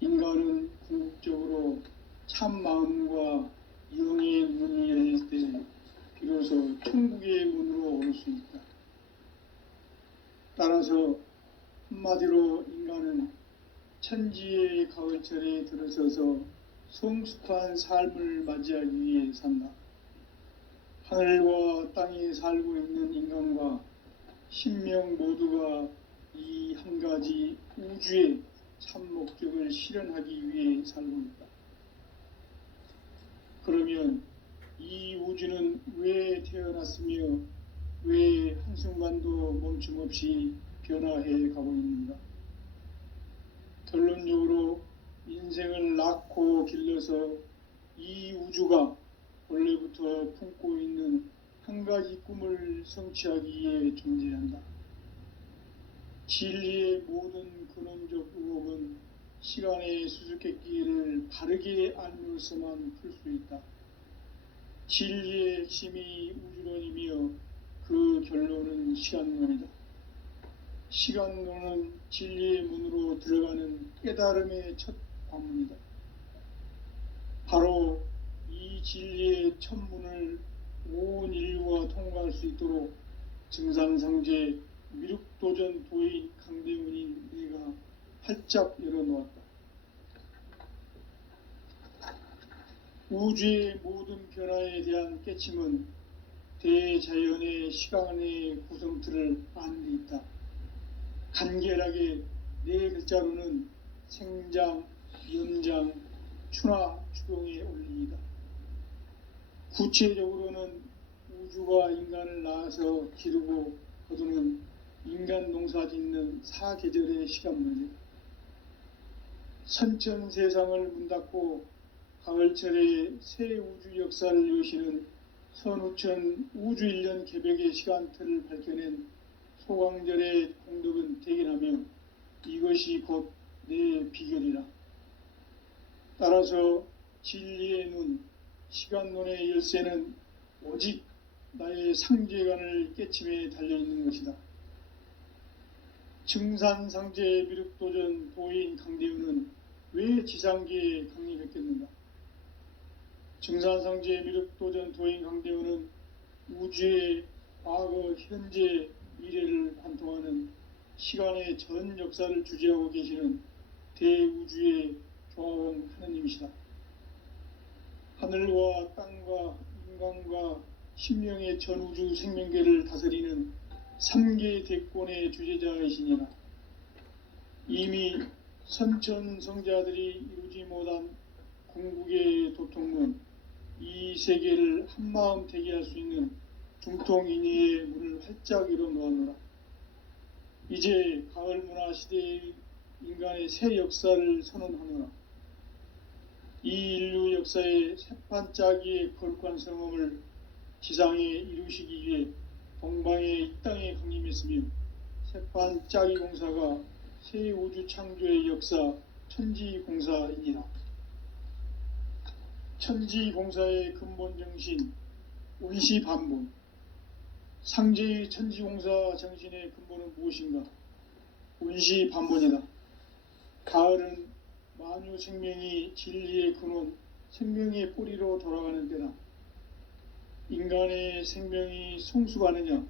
인간은 궁극적으로 참 마음과 영의 문이 열릴 때 비로소 천국의 문으로 올 수 있다. 따라서 한마디로 인간은 천지의 가을철에 들어서서 성숙한 삶을 맞이하기 위해 산다. 하늘과 땅에 살고 있는 인간과 신명 모두가 이 한 가지 우주의 참 목적을 실현하기 위해 살고 있다. 그러면 이 우주는 왜 태어났으며 왜 한순간도 멈춤 없이 변화해 가고 있는가? 결론적으로 인생을 낳고 길러서 이 우주가 원래부터 품고 있는 한 가지 꿈을 성취하기 위해 존재한다. 진리의 모든 근원적 의혹은 시간의 수수께끼를 바르게 알면서만 풀 수 있다. 진리의 핵심이 우주론이며 그 결론은 시간론이다. 시간론은 진리의 문으로 들어가는 깨달음의 첫 관문이다. 바로 이 진리의 첫 문을 온 인류가 통과할 수 있도록 증산상제 미륵도전 도인 강대문인 내가 활짝 열어놓았다. 우주의 모든 변화에 대한 깨침은 대자연의 시간의 구성틀을 아는 데 있다. 간결하게 네 글자로는 생장, 연장, 추나 추동의 원리이다. 구체적으로는 우주가 인간을 낳아서 기르고 거두는 인간 농사 짓는 사계절의 시간문이다. 선천 세상을 문 닫고 가을철에 새 우주 역사를 여시는 선우천 우주 1년 개벽의 시간틀을 밝혀낸 소강절의 공덕은 대견하며 이것이 곧 내 비결이라. 따라서 진리의 눈, 시간론의 열쇠는 오직 나의 상제관을 깨침에 달려있는 것이다. 증산상제 미륵도전 도인 강대우는 왜 지상계에 강림했겠는가? 증산상제 미륵도전 도인 강대우는 우주의 과거, 현재, 미래를 관통하는 시간의 전 역사를 주재하고 계시는 대우주의 조화원 하느님이시다. 하늘과 땅과 인간과 신명의 전우주 생명계를 다스리는 3계 대권의 주제자이시니라. 이미 선천성자들이 이루지 못한 궁극의 도통문, 이 세계를 한마음 되게 할 수 있는 중통인의의 문을 활짝 열어놓았노라. 이제 가을 문화 시대의 인간의 새 역사를 선언하노라. 이 인류 역사의 새판짜기의 거룩한 성험을 지상에 이루시기 위해 동방의 이 땅에 강림했으며 새판짜기 공사가 새 우주 창조의 역사 천지공사입니다. 천지공사의 근본 정신 운시반본. 상제의 천지공사 정신의 근본은 무엇인가? 운시반본이다. 가을은 만유 생명이 진리의 근원, 생명의 뿌리로 돌아가는 때다. 인간의 생명이 성숙하느냐,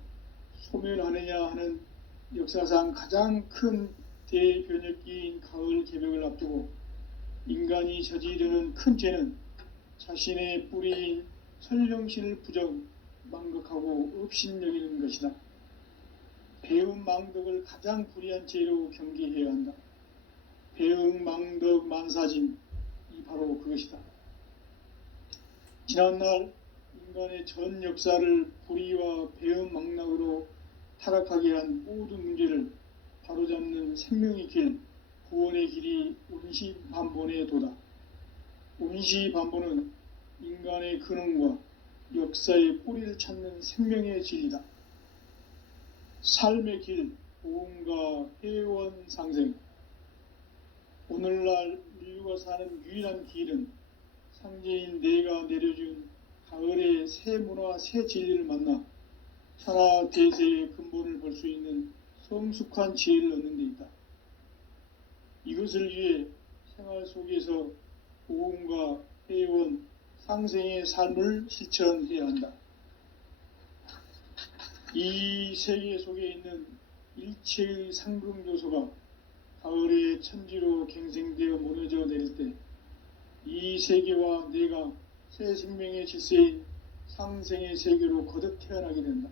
소멸하느냐 하는 역사상 가장 큰 대변혁기인 가을 개벽을 앞두고 인간이 저지르는 큰 죄는 자신의 뿌리인 설령신을 부정, 망극하고 업신여기는 것이다. 배음 망덕을 가장 불의한 죄로 경계해야 한다. 배음 망덕 만사진, 이 바로 그것이다. 지난날 인간의 전 역사를 불의와 배음 망락으로 타락하게 한 모든 문제를 바로잡는 생명의 길, 구원의 길이 운시반본의 도다. 운시반본은 인간의 근원과 역사의 뿌리를 찾는 생명의 진리다. 삶의 길, 보험과 회원 상생. 오늘날 인류가 사는 유일한 길은 상제인 내가 내려준 가을의 새 문화, 새 진리를 만나 천하 대세의 근본을 볼 수 있는 성숙한 지혜를 얻는 데 있다. 이것을 위해 생활 속에서 보험과 회원, 상생의 삶을 실천해야 한다. 이 세계 속에 있는 일체의 상금 요소가 가을의 천지로 갱생되어 무너져 내릴 때 이 세계와 내가 새 생명의 질서인 상생의 세계로 거듭 태어나게 된다.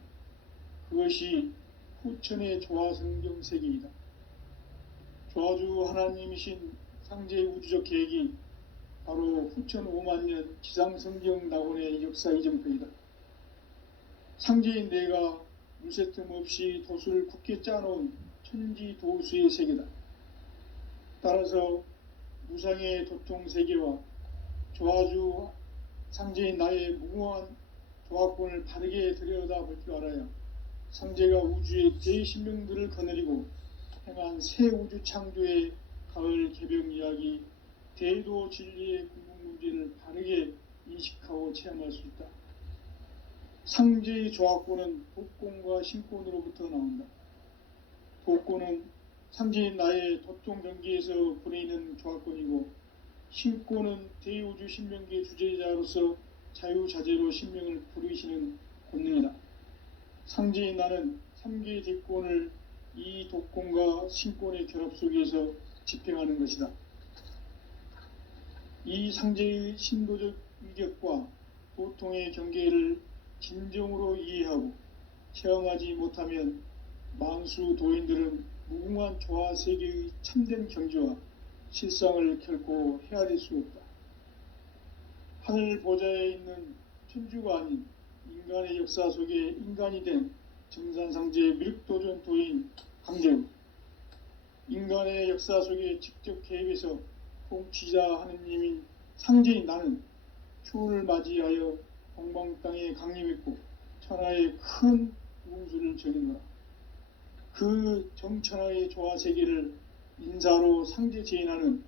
그것이 후천의 조화성경 세계이다. 조화주 하나님이신 상제의 우주적 계획이 바로 후천 5만년 지상성경 낙원의 역사 이정표이다. 상제인 내가 물새 틈 없이 도수를 굳게 짜놓은 천지도수의 세계다. 따라서 무상의 도통세계와 조화주 상제인 나의 무궁한 조화권을 바르게 들여다볼 줄 알아야 상제가 우주의 대신명들을 거느리고 행한 새 우주 창조의 가을 개벽 이야기, 대도 진리의 궁극 문제를 바르게 인식하고 체험할 수 있다. 상제의 조화권은 독권과 신권으로부터 나온다. 독권은 상제인 나의 도통 경계에서 보내는 조화권이고, 신권은 대우주 신명계 주제자로서 자유자재로 신명을 부르시는 권능이다. 상제인 나는 3개의 대권을 이 독권과 신권의 결합 속에서 집행하는 것이다. 이 상제의 신도적 위격과 도통의 경계를 진정으로 이해하고 체험하지 못하면 만수 도인들은 무궁한 조화 세계의 참된 경지와 실상을 결코 헤아릴 수 없다. 하늘 보좌에 있는 천주가 아닌 인간의 역사 속에 인간이 된 정산상제의 미륵도전 도인 강재우, 인간의 역사 속에 직접 개입해서 통치자 하느님인 상제인 나는 추운을 맞이하여 동방 땅에 강림했고 천하의 큰 운수를 전했노라. 그 정천하의 조화 세계를 인사로 상제 제인하는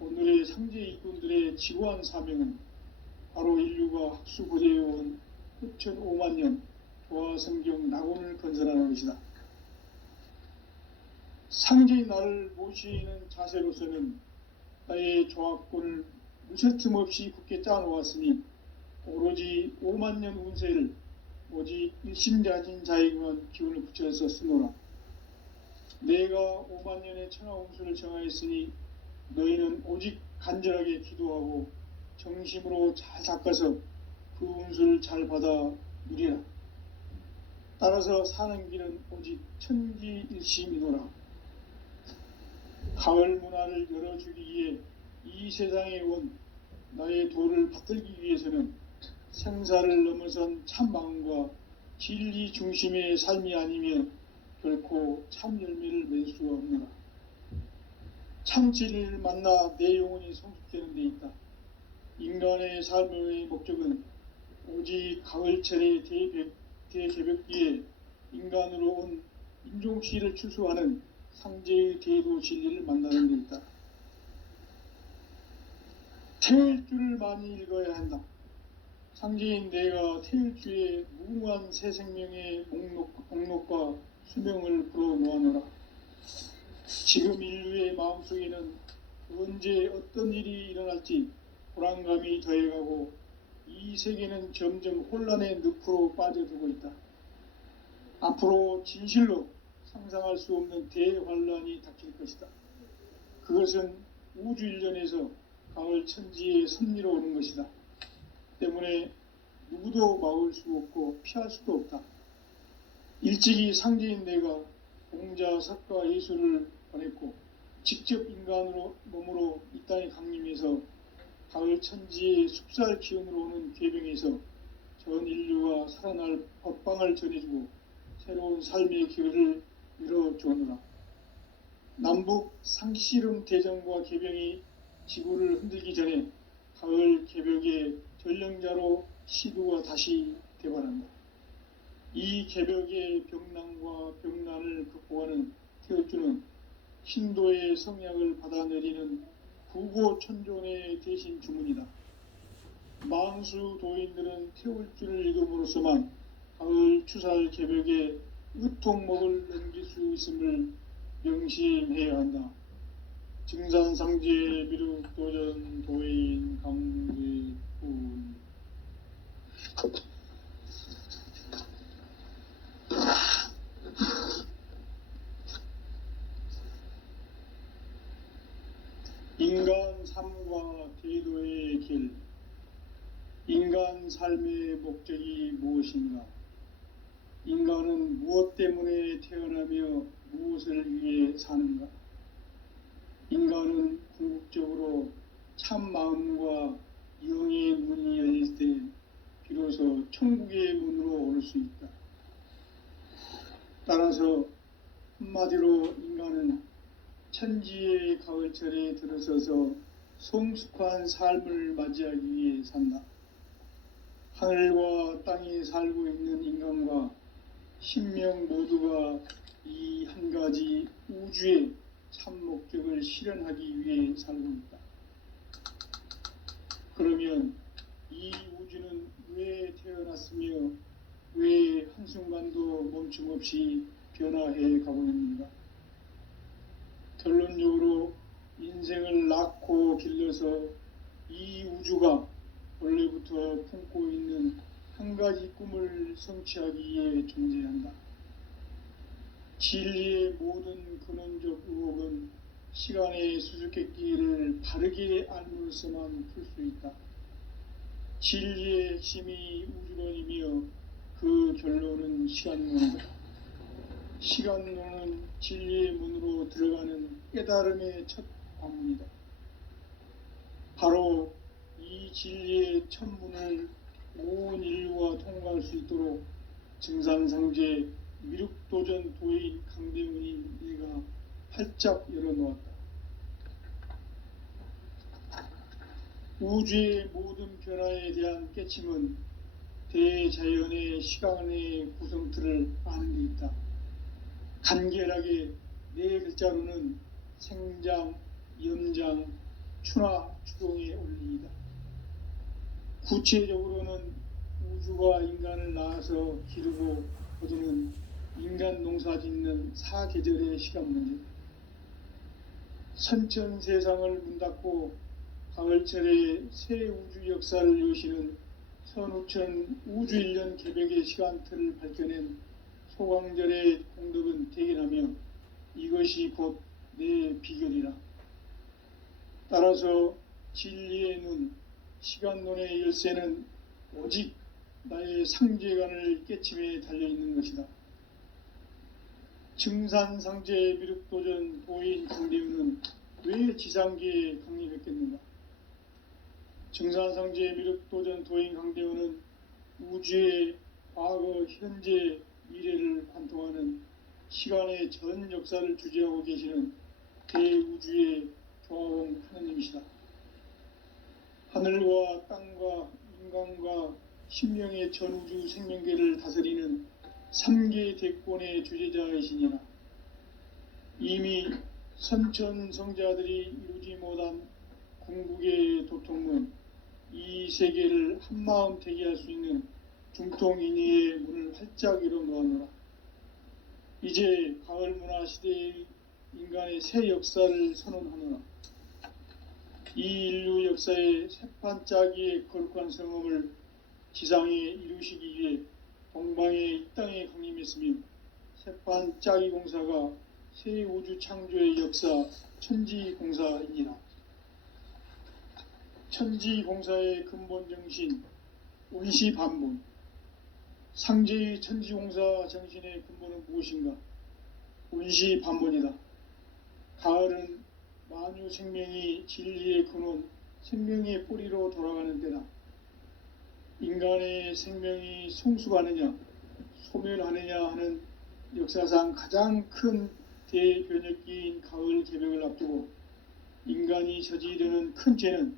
오늘의 상제 일꾼들의 지구한 사명은 바로 인류가 학수고대해온 후천 5만 년 조화 성경 낙원을 건설하는 것이다. 상제의 나를 모시는 자세로서는 나의 조화권을 무쇠틈 없이 굳게 짜놓았으니 오로지 5만 년 운세를 오직 일심자진 자에게만 기운을 붙여서 쓰노라. 내가 5만 년의 천하 운수를 정하였으니 너희는 오직 간절하게 기도하고 정심으로 잘 닦아서 그 운수를 잘 받아 누리라. 따라서 사는 길은 오직 천지일심이노라. 가을 문화를 열어주기 위해 이 세상에 온 나의 도를 받들기 위해서는 생사를 넘어선 참 마음과 진리 중심의 삶이 아니면 결코 참 열매를 맺을 수가 없노라. 참 진리를 만나 내 영혼이 성숙되는 데 있다. 인간의 삶의 목적은 오직 가을철의 대개벽기에 인간으로 온 인종시를 추수하는 상제의 대도 진리를 만나는 데 있다. 태일주를 많이 읽어야 한다. 상제인 내가 태일주의 무궁한 새 생명의 목록과 수명을 불어놓아노라. 지금 인류의 마음속에는 언제 어떤 일이 일어날지 불안감이 더해가고 이 세계는 점점 혼란의 늪으로 빠져들고 있다. 앞으로 진실로 상상할 수 없는 대환란이 닥칠 것이다. 그것은 우주 일련에서 가을 천지의 섭리로 오는 것이다. 때문에 누구도 막을 수 없고 피할 수도 없다. 일찍이 상제인 내가 공자, 석가, 예수를 보냈고 직접 인간으로 몸으로 이 땅에 강림해서 가을 천지의 숲살 기운으로 오는 궤병에서 전 인류가 살아날 법방을 전해주고 새로운 삶의 기회를 열어주오노라. 남북 상씨름 대전과 개병이 지구를 흔들기 전에 가을 개벽의 전령자로 시두가 다시 대발한다. 이 개벽의 병난과 병난을 극복하는 태어주는 신도의 성약을 받아내리는 구고천존의 대신 주문이다. 망수 도인들은 태울주를 읽음으로써만 가을 추살 개벽에 으통목을 넘길 수 있음을 명심해야 한다. 증산상제 미륵도전 도인 강제군. 인간 삶과 대도의 길. 인간 삶의 목적이 무엇인가? 인간은 무엇 때문에 태어나며 무엇을 위해 사는가? 인간은 궁극적으로 참 마음과 영의 문이 열릴 때 비로소 천국의 문으로 올 수 있다. 따라서 한마디로 인간은 천지의 가을철에 들어서서 성숙한 삶을 맞이하기 위해 산다. 하늘과 땅에 살고 있는 인간과 신명 모두가 이 한 가지 우주의 참 목적을 실현하기 위해 살고 있다. 그러면 이 우주는 왜 태어났으며 왜 한순간도 멈춤없이 변화해 가고 있는가? 결론적으로 인생을 낳고 길러서 이 우주가 원래부터 품고 있는 한 가지 꿈을 성취하기 위해 존재한다. 진리의 모든 근원적 의혹은 시간의 수수께끼를 바르게 알므로서만 풀 수 있다. 진리의 핵심이 우주론이며 그 결론은 시간론이다. 시간론은 진리의 문으로 들어가는 깨달음의 첫 관문이다. 바로 이 진리의 첫 문을 온 인류가 통과할 수 있도록 증산상제 미륵도전 도인 강대훈이 이가 활짝 열어놓았다. 우주의 모든 변화에 대한 깨침은 대자연의 시간의 구성틀을 아는 데 있다. 간결하게 네 글자로는 생장, 염장, 추나 추동의 원리이다. 구체적으로는 우주가 인간을 낳아서 기르고 거두는 인간 농사 짓는 사계절의 시간 문제. 선천 세상을 문 닫고 가을철에 새 우주 역사를 여시는 선우천 우주일년 개벽의 시간틀을 밝혀낸 소광절의 공덕은 대견하며 이것이 곧 내 비결이라. 따라서 진리의 눈, 시간론의 열쇠는 오직 나의 상제관을 깨침에 달려있는 것이다. 증산상제 미륵도전 도인 강대훈은 왜 지상계에 강림했겠는가? 증산상제 미륵도전 도인 강대훈은 우주의 과거, 현재, 미래를 관통하는 시간의 전 역사를 주재하고 계시는 대우주의 조화원 하느님이시다. 하늘과 땅과 인간과 신명의 전우주 생명계를 다스리는 3계 대권의 주재자이시니라. 이미 선천성자들이 이루지 못한 궁극의 도통문, 이 세계를 한마음 되게 할 수 있는 중통인의의 문을 활짝 열어 놓아노라. 이제 가을 문화 시대의 인간의 새 역사를 선언하노라. 이 인류 역사의 새판짜기의 거룩한 성험을 지상에 이루시기 위해 동방의 이 땅에 강림했으며, 새판짜기 공사가 새 우주 창조의 역사 천지공사이니라. 천지공사의 근본 정신 운시반본. 상제의 천지공사 정신의 근본은 무엇인가? 운시반본이다. 가을은 만유 생명이 진리의 근원, 생명의 뿌리로 돌아가는 때다. 인간의 생명이 성숙하느냐, 소멸하느냐 하는 역사상 가장 큰 대변혁기인 가을 개벽을 앞두고 인간이 저지르는 큰 죄는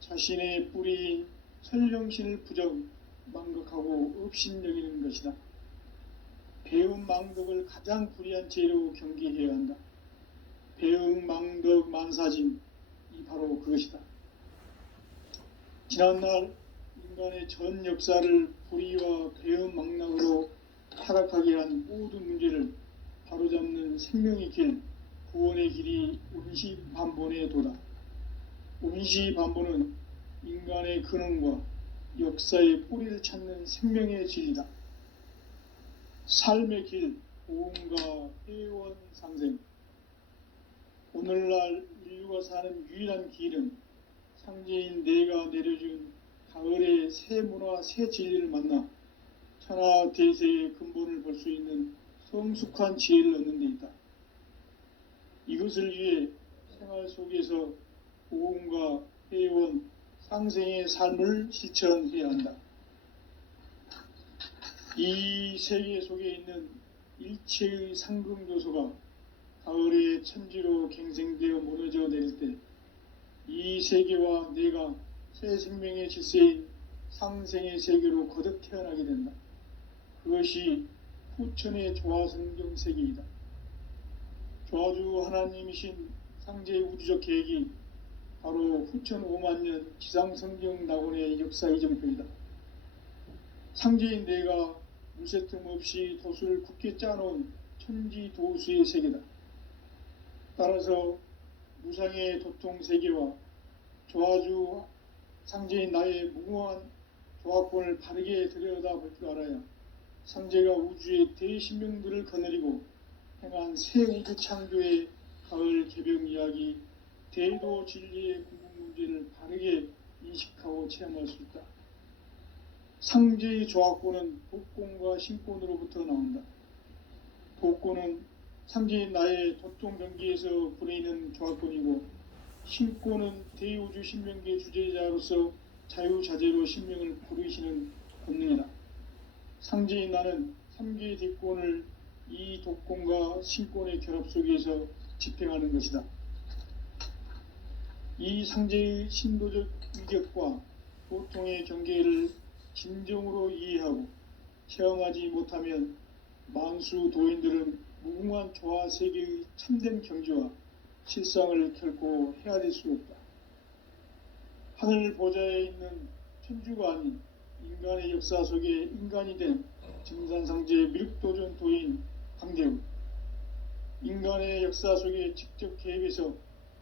자신의 뿌리인 설령신을 부정, 망각하고 업신여기는 것이다. 배움 망덕을 가장 불의한 죄로 경계해야 한다. 배움 망덕 만사진, 이 바로 그것이다. 지난날 인간의 전 역사를 불의와 배움 망락으로 타락하게 한 모든 문제를 바로잡는 생명의 길, 구원의 길이 운시반본의 도다. 운시반본은 인간의 근원과 역사의 뿌리를 찾는 생명의 진리다. 삶의 길, 보험과 회원 상생. 오늘날 인류가 사는 유일한 길은 상제인 내가 내려준 가을의 새 문화, 새 진리를 만나 천하 대세의 근본을 볼 수 있는 성숙한 지혜를 얻는 데 있다. 이것을 위해 생활 속에서 보험과 회원, 상생의 삶을 실천해야 한다. 이 세계 속에 있는 일체의 상금요소가 가을의 천지로 갱생되어 무너져 내릴 때 이 세계와 내가 새 생명의 질서인 상생의 세계로 거듭 태어나게 된다. 그것이 후천의 조화성경 세계이다. 조화주 하나님이신 상제의 우주적 계획이 바로 후천 5만년 지상성경 낙원의 역사 이정표이다. 상제인 내가 물새 틈 없이 도수를 굳게 짜놓은 천지도수의 세계다. 따라서 무상의 도통 세계와 조화주 상제인 나의 무궁한 조화권을 바르게 들여다볼 줄 알아야 상제가 우주의 대신명들을 거느리고 행한 새 우주 창조의 가을 개벽 이야기, 대도 진리의 궁극 문제를 바르게 인식하고 체험할 수 있다. 상제의 조화권은 독권과 신권으로부터 나온다. 독권은 상제인 나의 도통 경기에서 부리는 조화권이고, 신권은 대우주 신명계 주제자로서 자유자재로 신명을 부르시는 본능이다. 상제인 나는 3계 대권을 이 독권과 신권의 결합 속에서 집행하는 것이다. 이 상제의 신도적 위격과 보통의 경계를 진정으로 이해하고 체험하지 못하면 만수 도인들은 무궁한 조화 세계의 참된 경지와 실상을 결코 헤아릴 수 없다. 하늘 보좌에 있는 천주가 아닌 인간의 역사 속에 인간이 된 증산상제 미륵도전 도인 강대우, 인간의 역사 속에 직접 개입해서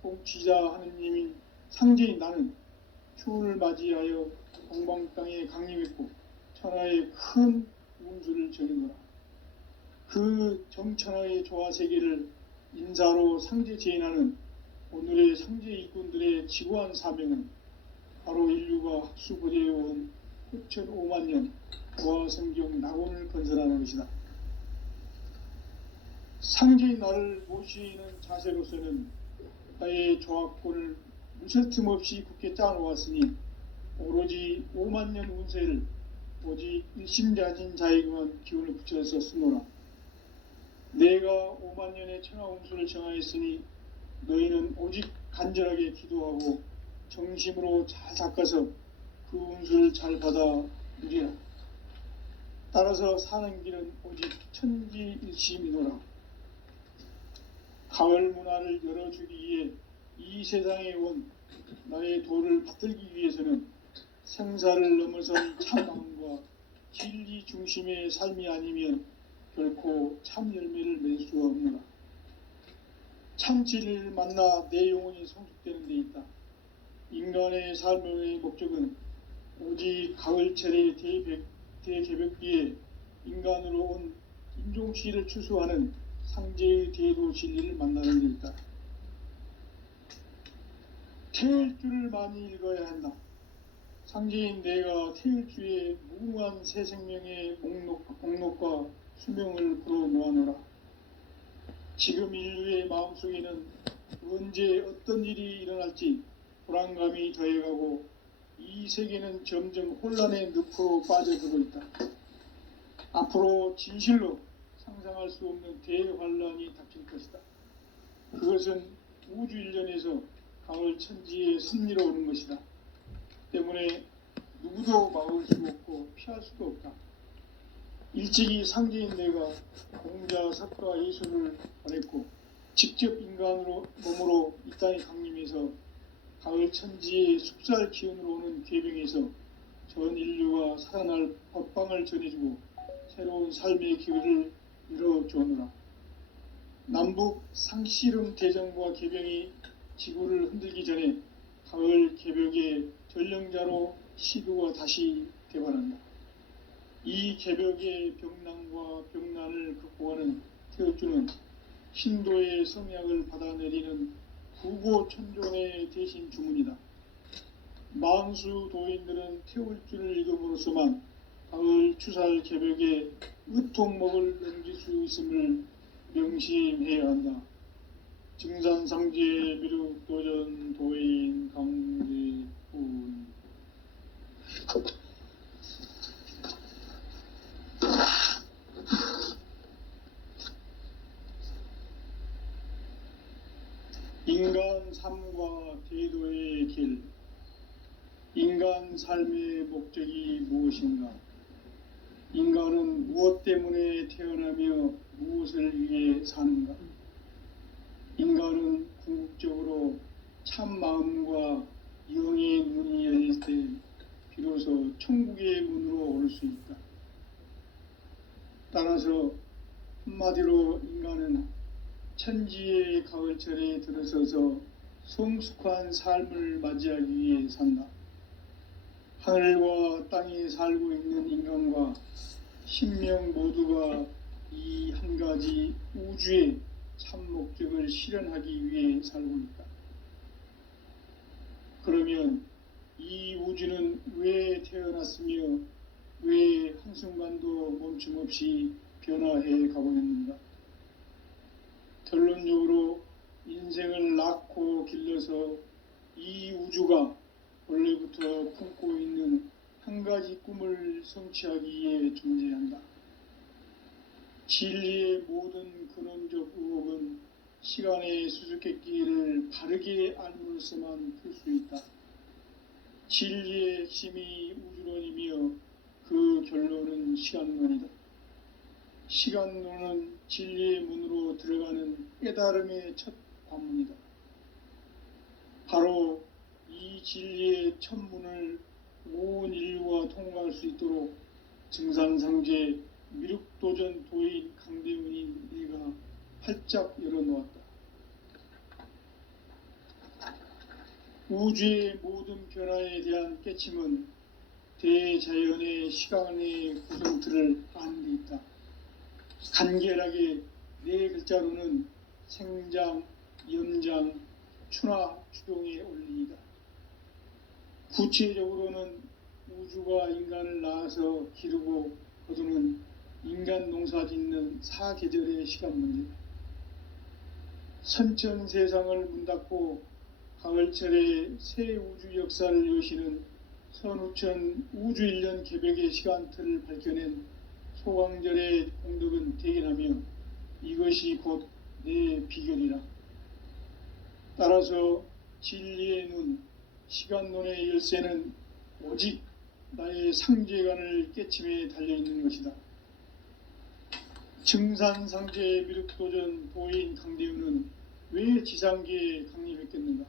통치자 하느님인 상제인 나는 추운을 맞이하여 동방 땅에 강림했고 천하의 큰 운수를 전해노라. 그 정천하의 조화세계를 인사로 상제 제인하는 오늘의 상제 일꾼들의 지구한 사명은 바로 인류가 학수고대해온 후천 5만년 조화성경 낙원을 건설하는 것이다. 상제의 나를 모시는 자세로서는 나의 조화권을 무쇠 틈 없이 굳게 짜놓았으니 오로지 5만년 운세를 오직 일심자진 자에게만 기운을 붙여서 쓰노라. 내가 5만년의 천하 운수를 정하였으니 너희는 오직 간절하게 기도하고 정심으로 잘 닦아서 그 운수를 잘 받아 누리라. 따라서 사는 길은 오직 천지일심이노라. 가을 문화를 열어주기 위해 이 세상에 온 나의 도를 받들기 위해서는 생사를 넘어선 참마음과 진리 중심의 삶이 아니면 결코 참 열매를 맺을 수가 없노라. 참 진리를 만나 내 영혼이 성숙되는 데 있다. 인간의 삶의 목적은 오직 가을철의 대개벽기에 인간으로 온 인종시를 추수하는 상제의 대도 진리를 만나는 데 있다. 태일주를 많이 읽어야 한다. 상제인 내가 태일주의 무궁한 새 생명의 목록과 수명을 불어놓아노라. 지금 인류의 마음속에는 언제 어떤 일이 일어날지 불안감이 더해가고 이 세계는 점점 혼란의 늪으로 빠져들고 있다. 앞으로 진실로 상상할 수 없는 대환란이 닥칠 것이다. 그것은 우주 일련에서 가을 천지의 섭리로 오는 것이다. 때문에 누구도 막을 수 없고 피할 수도 없다. 일찍이 상제인 내가 공자, 석가, 예수를 보냈고 직접 인간으로 몸으로 이 땅에 강림해서 가을 천지의 숲살 기운으로 오는 궤병에서 전 인류가 살아날 법방을 전해주고 새로운 삶의 기회를 이뤄주오노라. 남북 상씨름 대전과 개병이 지구를 흔들기 전에 가을 개벽의 전령자로 시도가 다시 개발한다. 이 개벽의 병난과 병난을 극복하는 태울주는 신도의 성약을 받아내리는 구고천존의 대신 주문이다. 만수 도인들은 태울주를 읽음으로써만 가을 추살 개벽의 의통목을 넘길 수 있음을 명심해야 한다. 증산상제 미륵도전 도인 강제훈. 인간 삶과 대도의 길. 인간 삶의 목적이 무엇인가? 인간은 무엇 때문에 태어나며 무엇을 위해 사는가? 인간은 궁극적으로 참 마음과 영의 문이 열릴 때 비로소 천국의 문으로 올 수 있다. 따라서 한마디로 인간은 천지의 가을철에 들어서서 성숙한 삶을 맞이하기 위해 산다. 하늘과 땅에 살고 있는 인간과 신명 모두가 이 한 가지 우주의 참 목적을 실현하기 위해 살고 있다. 그러면 이 우주는 왜 태어났으며 왜 한순간도 멈춤없이 변화해 가고 있는가? 결론적으로 인생을 낳고 길러서 이 우주가 원래부터 품고 있는 한 가지 꿈을 성취하기 위해 존재한다. 진리의 모든 근원적 의혹은 시간의 수수께끼를 바르게 알므로서만 풀 수 있다. 진리의 핵심이 우주론이며 그 결론은 시간론이다. 시간론은 진리의 문으로 들어가는 깨달음의 첫 관문이다. 바로 이 진리의 첫 문을 온 인류가 통과할 수 있도록 증산상제 미륵도전 도인 강대훈인 네가 활짝 열어놓았다. 우주의 모든 변화에 대한 깨침은 대자연의 시간의 구성틀을 아는 데 있다. 간결하게 네 글자로는 생장, 연장, 추나 추동의 원리이다. 구체적으로는 우주가 인간을 낳아서 기르고 거두는 인간 농사 짓는 사계절의 시간 문제다. 선천 세상을 문닫고 가을철에 새 우주 역사를 여시는 선우천 우주일년 개벽의 시간틀을 밝혀낸 소강절의 공덕은 대견하며 이것이 곧 내 비결이라. 따라서 진리의 눈, 시간론의 열쇠는 오직 나의 상제관을 깨침에 달려있는 것이다. 증산상제 미륵도전 도인 강대우는 왜 지상계에 강림했겠는가?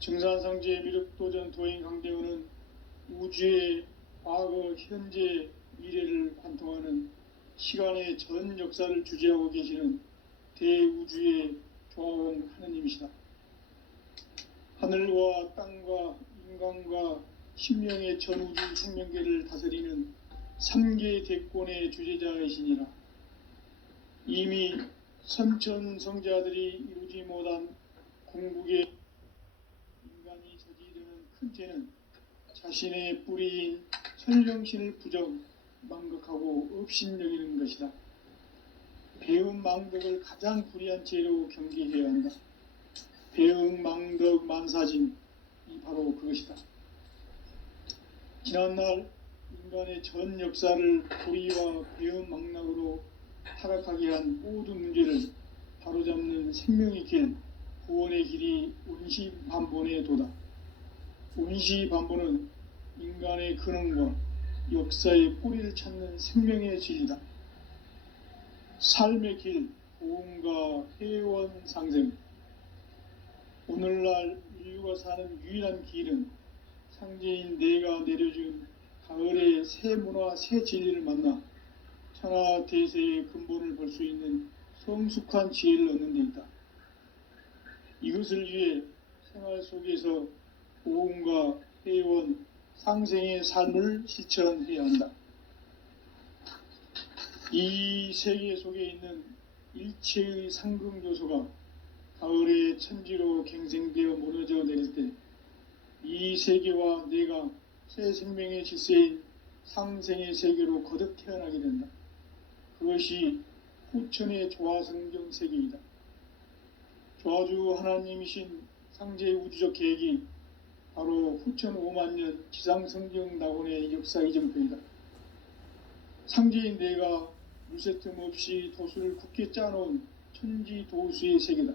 증산상제 미륵도전 도인 강대우는 우주의 과거, 현재, 미래를 관통하는 시간의 전 역사를 주재하고 계시는 대우주의 조화원 하느님이시다. 하늘과 땅과 인간과 신명의 전우주 생명계를 다스리는 3개 대권의 주제자이시니라. 이미 선천성자들이 이루지 못한 궁극의 인간이 저지르는 큰 죄는 자신의 뿌리인 설령신을 부정, 망각하고 업신여기는 것이다. 배은망덕을 가장 불의한 죄로 경계해야 한다. 배은망덕 만사진이 바로 그것이다. 지난날 인간의 전 역사를 불의와 배은망락으로 타락하게 한 모든 문제를 바로잡는 생명의 길, 구원의 길이 운시반본의 도다. 운시반본은 인간의 근원과 역사의 뿌리를 찾는 생명의 진리다. 삶의 길, 보험과 회원 상생. 오늘날 인류가 사는 유일한 길은 상제인 내가 내려준 가을의 새 문화, 새 진리를 만나 천하 대세의 근본을 볼 수 있는 성숙한 지혜를 얻는 데 있다. 이것을 위해 생활 속에서 보험과 회원, 상생의 삶을 실천해야 한다. 이 세계 속에 있는 일체의 상승요소가 가을의 천지로 갱생되어 무너져 내릴 때 이 세계와 내가 새 생명의 질서인 상생의 세계로 거듭 태어나게 된다. 그것이 후천의 조화성경 세계이다. 조화주 하나님이신 상제의 우주적 계획이 바로 후천 5만년 지상성경 낙원의 역사 이정표이다. 상제인 내가 무쇠 틈 없이 도수를 굳게 짜놓은 천지 도수의 세계다.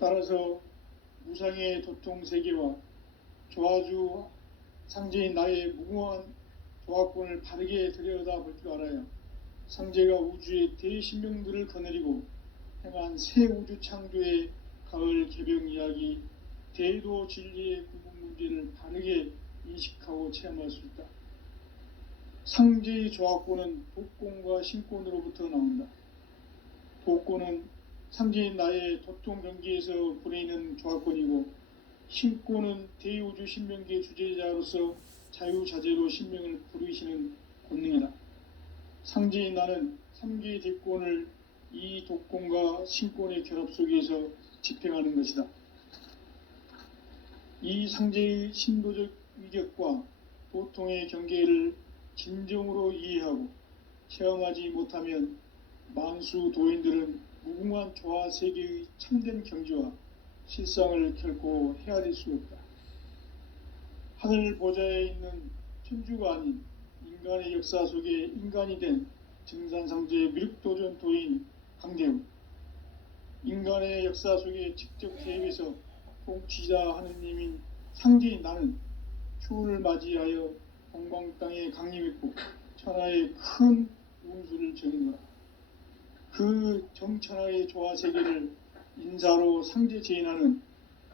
따라서 무상의 도통 세계와 조화주 상제인 나의 무궁한 조화권을 바르게 들여다볼 줄 알아야 상제가 우주의 대신명들을 거느리고 행한 새 우주 창조의 가을 개병 이야기, 대도 진리의 구분 문제를 바르게 인식하고 체험할 수 있다. 상제의 조화권은 도권과 신권으로부터 나온다. 도권은 상제인 나의 도통 경계에서 보내는 조화권이고, 신권은 대우주 신명계 주제자로서 자유자재로 신명을 부르시는 권능이다. 상제인 나는 3개의 대권을 이 도권과 신권의 결합 속에서 집행하는 것이다. 이 상제의 신도적 위격과 도통의 경계를 진정으로 이해하고 체험하지 못하면 만수 도인들은 무궁한 조화 세계의 참된 경지와 실상을 결코 헤아릴 수 없다. 하늘 보좌에 있는 천주가 아닌 인간의 역사 속에 인간이 된 증산상제의 미륵도전 도인 강대우, 인간의 역사 속에 직접 개입해서 통치자 하느님인 상제인 나는 추운을 맞이하여 동방 땅에 강림했고 천하의 큰 운수를 정인노라. 그 정천하의 조화 세계를 인사로 상제 제인하는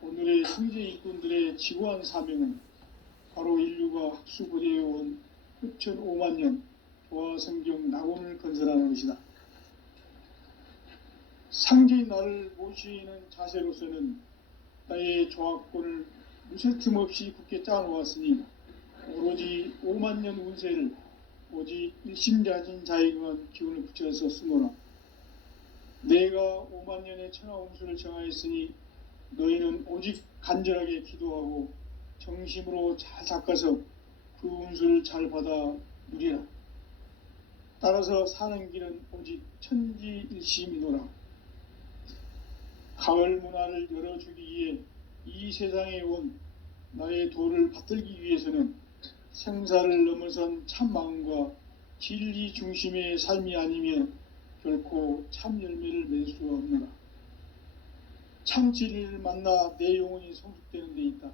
오늘의 상제 일꾼들의 지구한 사명은 바로 인류가 학수고대해온 후천 5만년 조화성경 낙원을 건설하는 것이다. 상제인 나를 모시는 자세로서는 나의 조화권을 무쇠 틈 없이 굳게 짜놓았으니 오로지 5만년 운세를 오직 일심자진 자에게만 기운을 붙여서 쓰노라. 내가 5만년의 천하 운수를 정하였으니 너희는 오직 간절하게 기도하고 정심으로 잘 닦아서 그 운수를 잘 받아 누리라. 따라서 사는 길은 오직 천지일심이노라. 가을 문화를 열어주기 위해 이 세상에 온 나의 도를 받들기 위해서는 생사를 넘어선 참마음과 진리 중심의 삶이 아니면 결코 참 열매를 맺을 수가 없노라. 참 진리를 만나 내 영혼이 성숙되는 데 있다.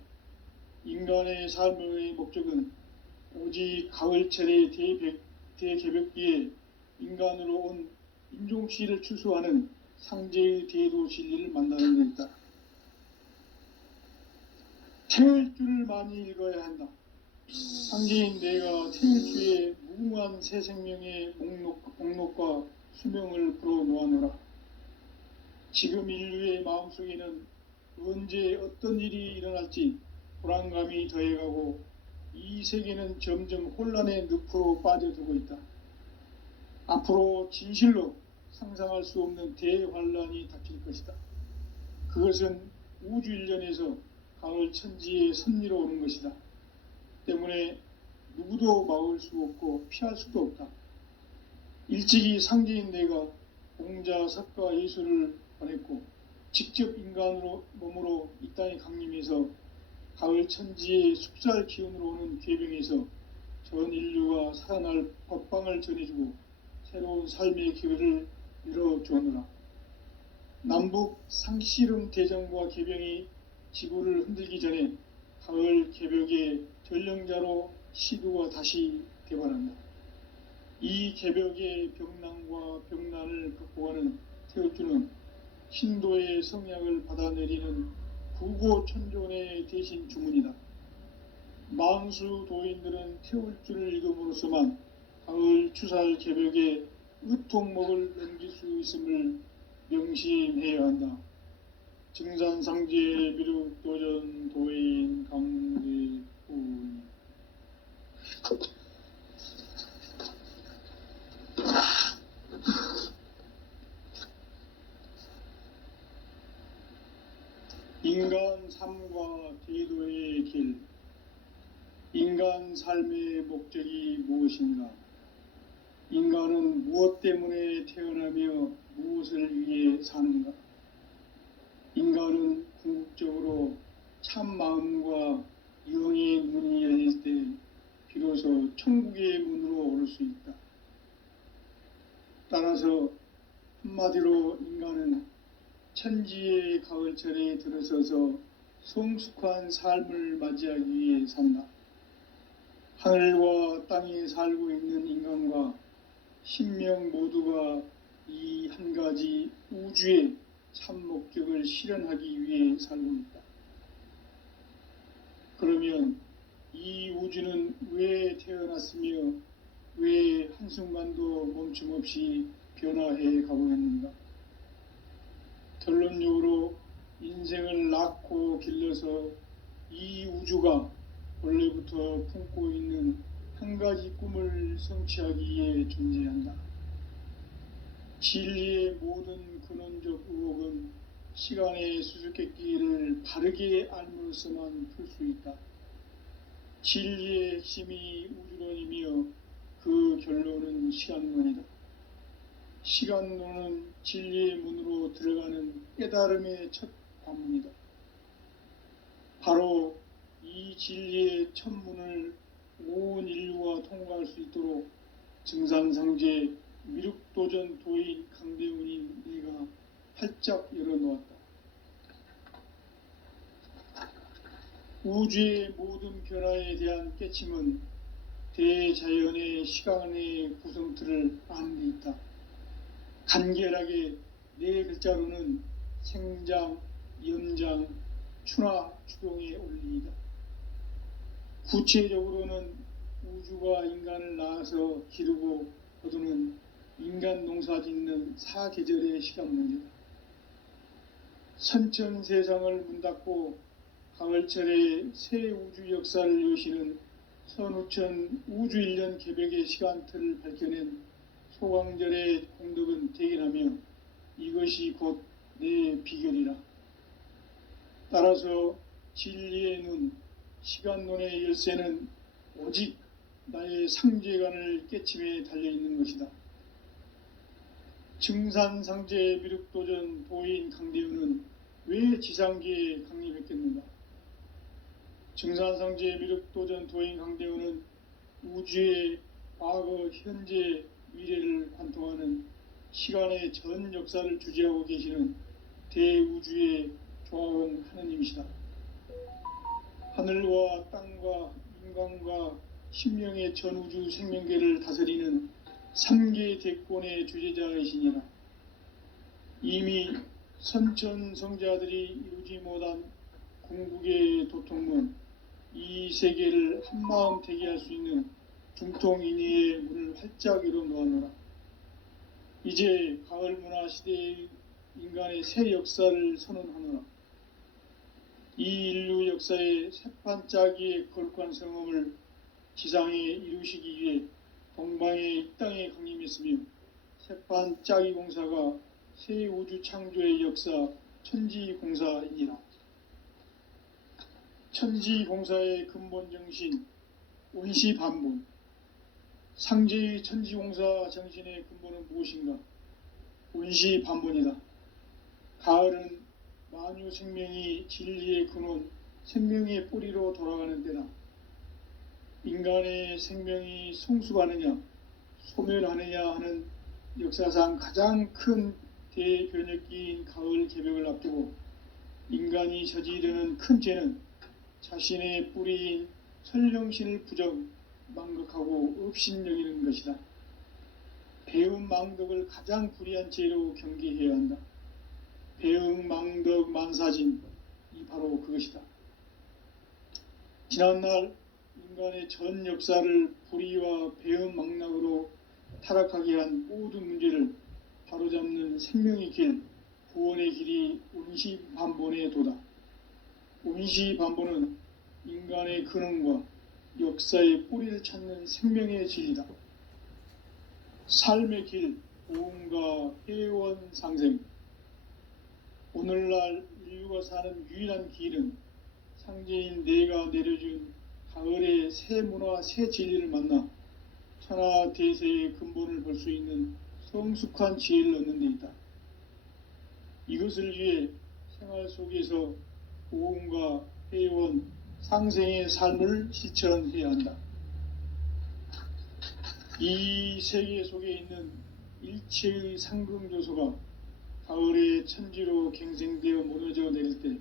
인간의 삶의 목적은 오직 가을철의 대개벽기에 인간으로 온 인종씨를 추수하는 상제의 대도 진리를 만나는 데 있다. 태울 줄을 많이 읽어야 한다. 상제인 내가 태울 주의 무궁한 새 생명의 목록과 수명을 풀어놓아노라. 지금 인류의 마음속에는 언제 어떤 일이 일어날지 불안감이 더해가고 이 세계는 점점 혼란의 늪으로 빠져들고 있다. 앞으로 진실로 상상할 수 없는 대환란이 닥칠 것이다. 그것은 우주 일련에서 가을 천지의 섭리로 오는 것이다. 때문에 누구도 막을 수 없고 피할 수도 없다. 일찍이 상제인 내가 공자, 석가, 예수를 보냈고 직접 인간으로 몸으로 이 땅에 강림해서 가을 천지의 숲살 기운으로 오는 궤병에서 전 인류가 살아날 법방을 전해주고 새로운 삶의 기회를 열어주었노라. 남북 상씨름 대전과 개병이 지구를 흔들기 전에 가을 개벽의 전령자로 시도가 다시 개발한다. 이 개벽의 병난과 병난을 극복하는 태울주는 신도의 성약을 받아내리는 부고천존의 대신 주문이다. 망수 도인들은 태울주를 읽음으로써만 가을 추살 개벽에 의통목을 넘길 수 있음을 명심해야 한다. 증산상제 미륵도전 도인 강대훈. 인간 삶과 대도의 길. 인간 삶의 목적이 무엇인가? 인간은 무엇 때문에 태어나며 무엇을 위해 사는가? 인간은 궁극적으로 참 마음과 영의 문이 열릴 때 비로소 천국의 문으로 오를 수 있다. 따라서 한마디로 인간은 천지의 가을철에 들어서서 성숙한 삶을 맞이하기 위해 산다. 하늘과 땅에 살고 있는 인간과 신명 모두가 이 한 가지 우주의 참 목적을 실현하기 위해 살고 있다. 그러면 이 우주는 왜 태어났으며 왜 한순간도 멈춤 없이 변화해 가고 있는가? 결론적으로 인생을 낳고 길러서 이 우주가 원래부터 품고 있는 한 가지 꿈을 성취하기 위해 존재한다. 진리의 모든 근원적 의혹은 시간의 수수께끼를 바르게 알므로써만 풀 수 있다. 진리의 핵심이 우주론이며 그 결론은 시간론이다. 시간론은 진리의 문으로 들어가는 깨달음의 첫 관문이다. 바로 이 진리의 첫 문을 온 인류가 통과할 수 있도록 증산상제 미륵도전 도인 강대훈인 내가 활짝 열어놓았다. 우주의 모든 변화에 대한 깨침은 대자연의 시간의 구성틀을 아는 데 있다. 간결하게 네 글자로는 생장, 연장, 추나 추동의 원리이다. 구체적으로는 우주가 인간을 낳아서 기르고 거두는 인간 농사 짓는 사계절의 시간문이다. 선천세상을 문닫고 가을철에 새 우주 역사를 여시는 선우천 우주일년 개벽의 시간틀을 밝혀낸 소강절의 공덕은 대견하며 이것이 곧 내 비결이라. 따라서 진리의 눈, 시간론의 열쇠는 오직 나의 상제관을 깨침에 달려있는 것이다. 증산상제 미륵도전 도인 강대훈은 왜 지상계에 강림했겠는가? 증산상제 미륵도전 도인 강대훈은 우주의 과거, 현재, 미래를 관통하는 시간의 전 역사를 주재하고 계시는 대우주의 조화원 하느님이시다. 하늘과 땅과 인간과 신명의 전우주 생명계를 다스리는 삼계 대권의 주제자이시니라. 이미 선천성자들이 이루지 못한 궁극의 도통문, 이 세계를 한마음 되게 할 수 있는 중통인의의 문을 활짝 열어 놓았노라. 이제 가을 문화 시대의 인간의 새 역사를 선언하노라. 이 인류 역사의 새판짜기의 거룩한 성험을 지상에 이루시기 위해 동방의 이 땅에 강림했으며, 새판짜기 공사가 새 우주 창조의 역사 천지공사이니라. 천지공사의 근본 정신, 운시반본. 상제의 천지공사 정신의 근본은 무엇인가? 운시반본이다. 가을은 만유 생명이 진리의 근원, 생명의 뿌리로 돌아가는 때다. 인간의 생명이 성숙하느냐, 소멸하느냐 하는 역사상 가장 큰 대변혁기인 가을 개벽을 앞두고 인간이 저지르는 큰 죄는 자신의 뿌리인 설령신을 부정, 망극하고 업신여기는 것이다. 배음 망덕을 가장 불의한 죄로 경계해야 한다. 배음 망덕 만사진, 이 바로 그것이다. 지난날 인간의 전 역사를 불의와 배음 망락으로 타락하게 한 모든 문제를 바로잡는 생명의 길, 구원의 길이 운시반본의 도다. 운시반본은 인간의 근원과 역사의 뿌리를 찾는 생명의 진리다. 삶의 길, 보험과 회원 상생. 오늘날 인류가 사는 유일한 길은 상제인 내가 내려준 가을의 새 문화, 새 진리를 만나 천하 대세의 근본을 볼 수 있는 성숙한 지혜를 얻는 데 있다. 이것을 위해 생활 속에서 보험과 회원, 상생의 삶을 실천해야 한다. 이 세계 속에 있는 일체의 상금요소가 가을의 천지로 갱생되어 무너져 내릴 때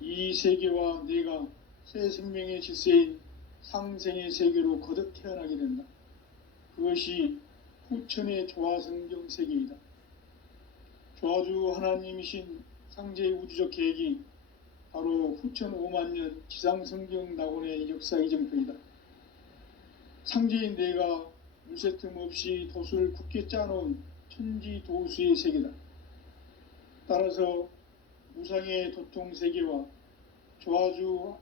이 세계와 내가 새 생명의 질서인 상생의 세계로 거듭 태어나게 된다. 그것이 후천의 조화성경 세계이다. 조화주 하나님이신 상제의 우주적 계획이 바로 후천 5만년 지상성경 낙원의 역사 이정표이다. 상제인 내가 물새틈 없이 도수를 굳게 짜놓은 천지도수의 세계다. 따라서 무상의 도통세계와 조화주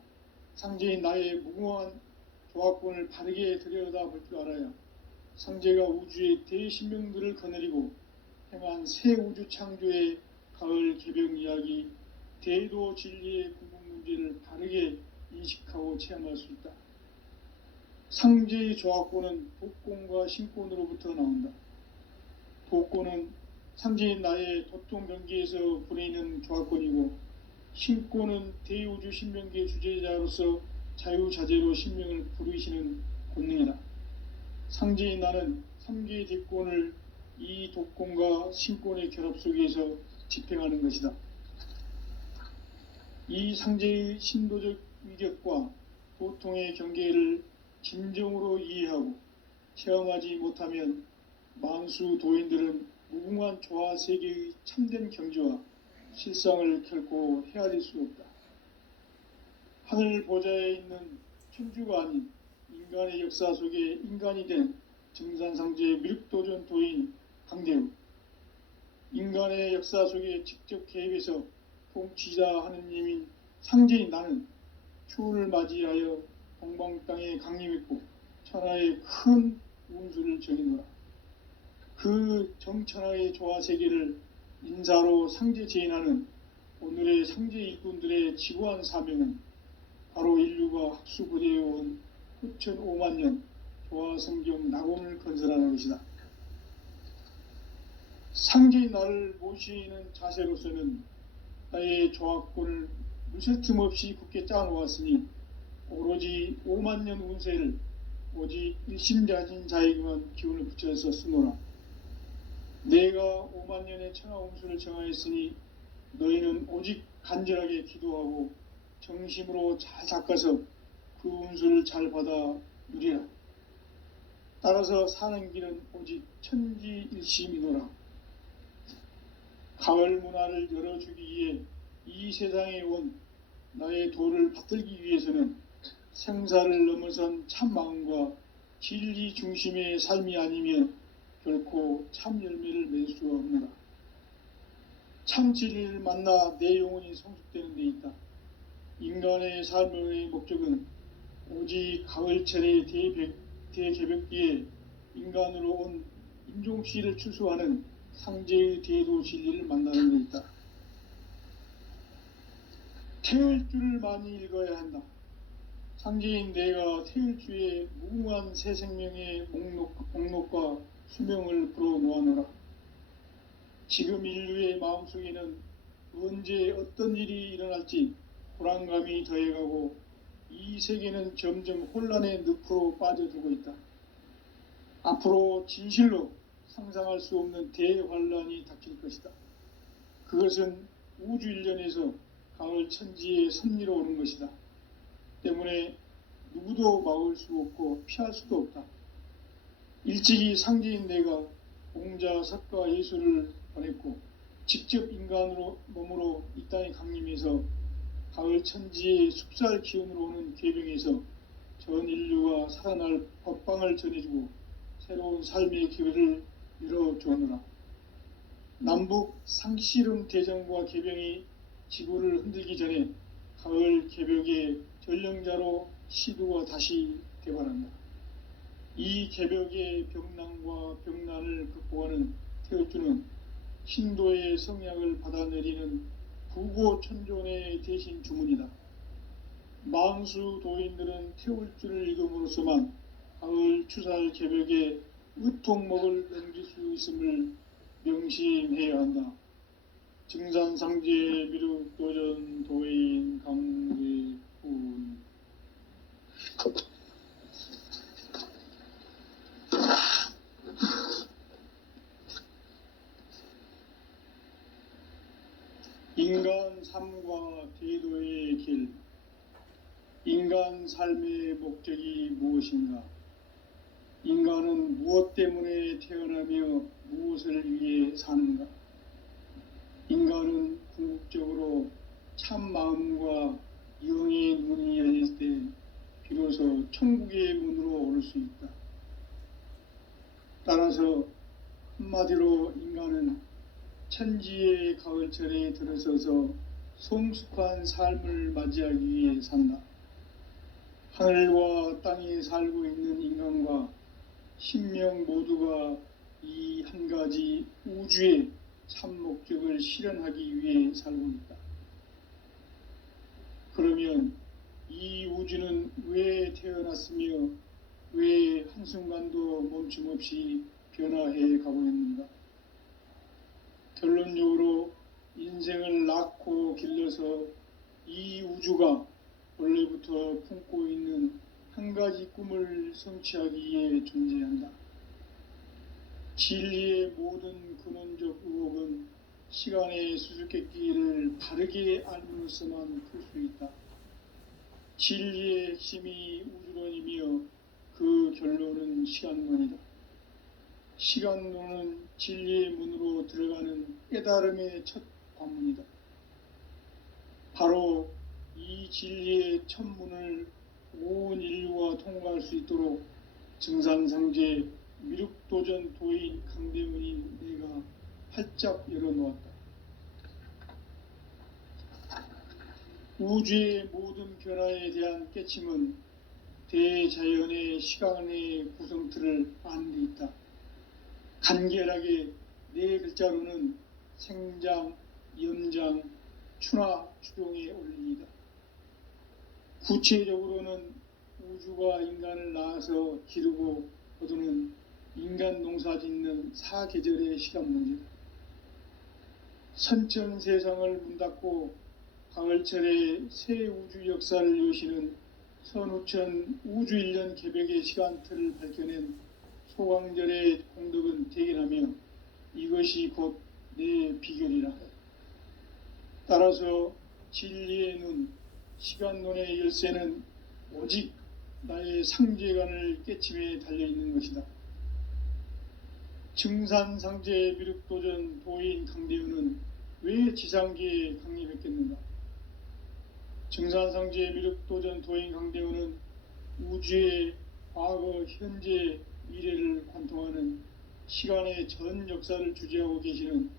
상제인 나의 무궁한 조화권을 바르게 들여다볼 줄 알아야 상제가 우주의 대신명들을 거느리고 행한 새 우주 창조의 가을 개벽 이야기, 대도 진리의 궁극 문제를 바르게 인식하고 체험할 수 있다. 상제의 조화권은 독권과 신권으로부터 나온다. 독권은 상제인 나의 도통병기에서 부리는 조화권이고, 신권은 대우주 신명기의 주제자로서 자유자재로 신명을 부르시는 권능이다. 상제인 나는 3개의 대권을 이 독권과 신권의 결합 속에서 집행하는 것이다. 이 상제의 신도적 위격과 도통의 경계를 진정으로 이해하고 체험하지 못하면 만수 도인들은 무궁한 조화 세계의 참된 경지와 실상을 결코 헤아릴 수 없다. 하늘 보좌에 있는 천주가 아닌 인간의 역사 속에 인간이 된 증산상제의 밀육도전 도인 강대우, 인간의 역사 속에 직접 개입해서 통치자 하느님인 상제인 나는 추운을 맞이하여 동방 땅에 강림했고 천하의 큰 운수를 정해놓으라. 그 정천하의 조화 세계를 인사로 상제 제인하는 오늘의 상제 일꾼들의 지구한 사명은 바로 인류가 학수고대해온 후천 5만년 조화성경 낙원을 건설하는 것이다. 상제의 나를 모시는 자세로서는 나의 조화권을 무쇠틈 없이 굳게 짜놓았으니 오로지 5만년 운세를 오직 일심자진 자에게만 기운을 붙여서 쓰노라. 내가 5만년의 천하 운수를 정하였으니 너희는 오직 간절하게 기도하고 정심으로 잘 닦아서 그 운수를 잘 받아 누리라. 따라서 사는 길은 오직 천지일심이노라. 가을 문화를 열어주기 위해 이 세상에 온 나의 도를 받들기 위해서는 생사를 넘어선 참 마음과 진리 중심의 삶이 아니면 결코 참 열매를 맺을 수가 없노라. 참 진리를 만나 내 영혼이 성숙되는 데 있다. 인간의 삶의 목적은 오직 가을철의 대개벽기에 인간으로 온 인종씨를 출소하는 상제의 대도 진리를 만나는 데 있다. 태을주를 많이 읽어야 한다. 상제인 내가 태을주의 무궁한 새 생명의 목록과 수명을 불어놓아노라. 지금 인류의 마음속에는 언제 어떤 일이 일어날지 불안감이 더해가고 이 세계는 점점 혼란의 늪으로 빠져들고 있다. 앞으로 진실로 상상할 수 없는 대환란이 닥칠 것이다. 그것은 우주 일련에서 가을 천지의 섭리로 오는 것이다. 때문에 누구도 막을 수 없고 피할 수도 없다. 일찍이 상제인 내가 공자, 석가, 예수를 보냈고 직접 인간으로 몸으로 이 땅에 강림해서 가을 천지의 숲살 기운으로 오는 계병에서 전 인류가 살아날 법방을 전해주고 새로운 삶의 기회를 열어주었노라. 남북 상씨름 대전과 계병이 지구를 흔들기 전에 가을 개벽의 전령자로 시두가 다시 개발한다. 이 개벽의 병난과 병난을 극복하는 태을주는 신도의 성약을 받아내리는 부고천존의 대신 주문이다. 망수 도인들은 태울주를 읽음으로써만 가을 추살 개벽의 의통목을 넘길 수 있음을 명심해야 한다. 증산상제 미륵도전 도인 강대훈. 인간 삶과 대도의 길. 인간 삶의 목적이 무엇인가? 인간은 무엇 때문에 태어나며 무엇을 위해 사는가? 인간은 궁극적으로 참 마음과 영의 문이 열릴 때 비로소 천국의 문으로 오를 수 있다. 따라서 한마디로 인간은 천지의 가을철에 들어서서 성숙한 삶을 맞이하기 위해 산다. 하늘과 땅에 살고 있는 인간과 신명 모두가 이 한 가지 우주의 참 목적을 실현하기 위해 살고 있다. 그러면 이 우주는 왜 태어났으며 왜 한순간도 멈춤없이 변화해 가고 있는가? 결론적으로 인생을 낳고 길러서 이 우주가 원래부터 품고 있는 한 가지 꿈을 성취하기 위해 존재한다. 진리의 모든 근원적 의혹은 시간의 수수께끼를 바르게 알므로서만 풀 수 있다. 진리의 핵심이 우주론이며 그 결론은 시간론이다. 시간론은 진리의 문으로 들어가는 깨달음의 첫 관문이다. 바로 이 진리의 첫 문을 온 인류가 통과할 수 있도록 증산상제 미륵도전 도인 강대문이 내가 활짝 열어놓았다. 우주의 모든 변화에 대한 깨침은 대자연의 시간의 구성틀을 아는 데 있다. 간결하게 네 글자로는 생장, 염장, 추나 추종의 원리이다. 구체적으로는 우주가 인간을 낳아서 기르고 거두는 인간 농사 짓는 사계절의 시간 문제다. 선천 세상을 문 닫고 가을철에 새 우주 역사를 여시는 선우천 우주일년 개벽의 시간틀을 밝혀낸 소광절의 공덕은 대견하며 이것이 곧 내 비결이라. 따라서 진리의 눈, 시간론의 열쇠는 오직 나의 상제관을 깨침에 달려있는 것이다. 증산상제 미륵도전 도인 강대우는 왜 지상계에 강림했겠는가? 증산상제 미륵도전 도인 강대우는 우주의 과거, 현재, 미래를 관통하는 시간의 전 역사를 주재하고 계시는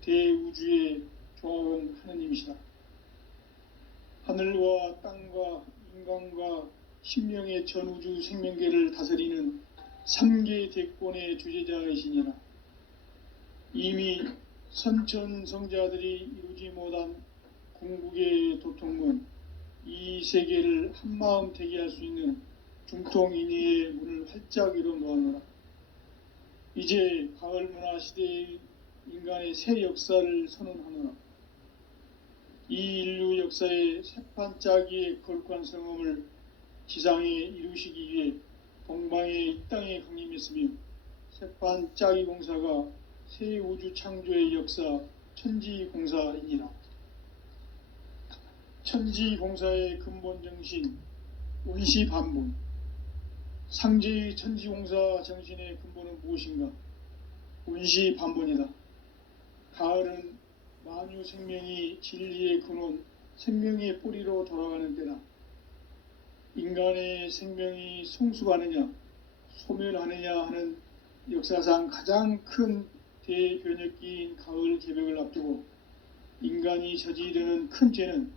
대우주의 조화원 하느님이시다. 하늘과 땅과 인간과 신명의 전우주 생명계를 다스리는 3계 대권의 주재자이시니라. 이미 선천성자들이 이루지 못한 궁극의 도통문, 이 세계를 한마음 되게 할 수 있는 중통인의의 문을 활짝 열어 놓아노라. 이제 가을 문화 시대의 인간의 새 역사를 선언하노라. 이 인류 역사의 새판짜기의 거룩한 성험을 지상에 이루시기 위해 동방의 이 땅에 강림했으며 새판짜기 공사가 새 우주 창조의 역사 천지공사이니라. 천지공사의 근본 정신 운시반본, 상제의 천지공사 정신의 근본은 무엇인가? 운시반본이다. 가을은 만유 생명이 진리의 근원, 생명의 뿌리로 돌아가는 때다. 인간의 생명이 성숙하느냐, 소멸하느냐 하는 역사상 가장 큰 대변혁기인 가을 개벽을 앞두고 인간이 저지르는 큰 죄는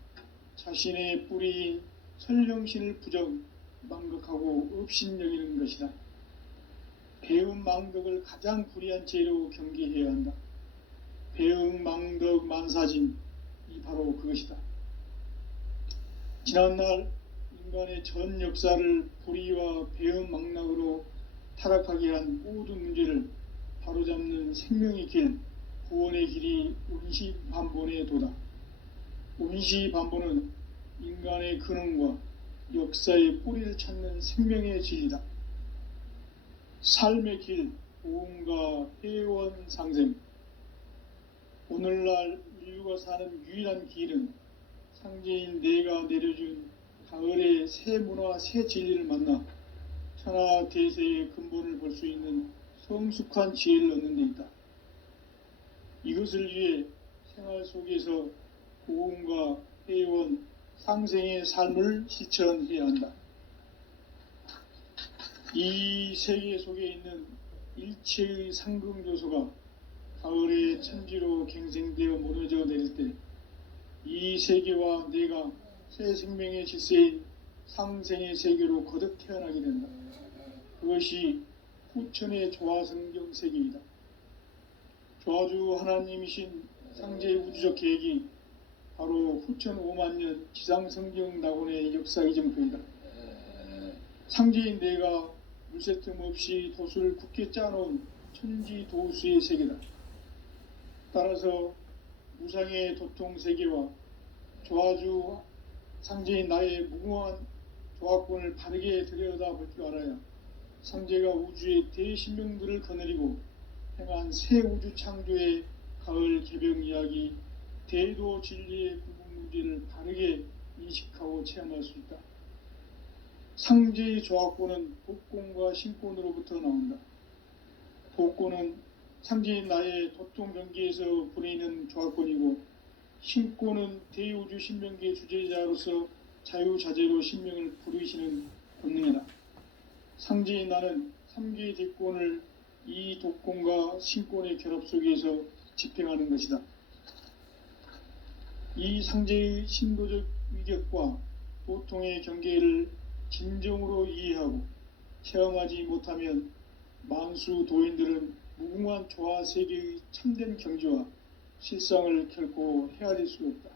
자신의 뿌리인 설령신을 부정, 망극하고 업신여기는 것이다. 배음 망덕을 가장 불의한 죄로 경계해야 한다. 배음 망덕 만사진, 이 바로 그것이다. 지난날 인간의 전 역사를 불의와 배음 망락으로 타락하게 한 모든 문제를 바로잡는 생명의 길, 구원의 길이 운시반본의 도다. 운시반본은 인간의 근원과 역사의 뿌리를 찾는 생명의 진리다. 삶의 길, 보험과 회원 상생. 오늘날 인류가 사는 유일한 길은 상제인 내가 내려준 가을의 새 문화, 새 진리를 만나 천하 대세의 근본을 볼 수 있는 성숙한 지혜를 얻는 데 있다. 이것을 위해 생활 속에서 보험과 회원, 상생의 삶을 실천해야 한다. 이 세계 속에 있는 일체의 상금요소가 가을의 천지로 갱생되어 무너져 내릴 때 이 세계와 내가 새 생명의 질서인 상생의 세계로 거듭 태어나게 된다. 그것이 후천의 조화성경 세계이다. 조화주 하나님이신 상제의 우주적 계획이 바로 후천 5만년 지상성경 낙원의 역사 이정표이다. 상제인 내가 물새 틈 없이 도수를 굳게 짜놓은 천지도수의 세계다. 따라서 무상의 도통세계와 조화주 상제인 나의 무궁한 조화권을 바르게 들여다볼 줄 알아야 상제가 우주의 대신명들을 거느리고 행한 새 우주 창조의 가을 개벽 이야기, 대도 진리의 구분 문제를 바르게 인식하고 체험할 수 있다. 상제의 조화권은 복권과 신권으로부터 나온다. 복권은 상제인 나의 도통 경계에서 부리는 조화권이고, 신권은 대우주 신명계 주제자로서 자유자재로 신명을 부르시는 본능이다. 상제인 나는 3개의 대권을 이 독권과 신권의 결합 속에서 집행하는 것이다. 이 상제의 신도적 위격과 도통의 경계를 진정으로 이해하고 체험하지 못하면 만수 도인들은 무궁한 조화 세계의 참된 경지와 실상을 결코 헤아릴 수 없다.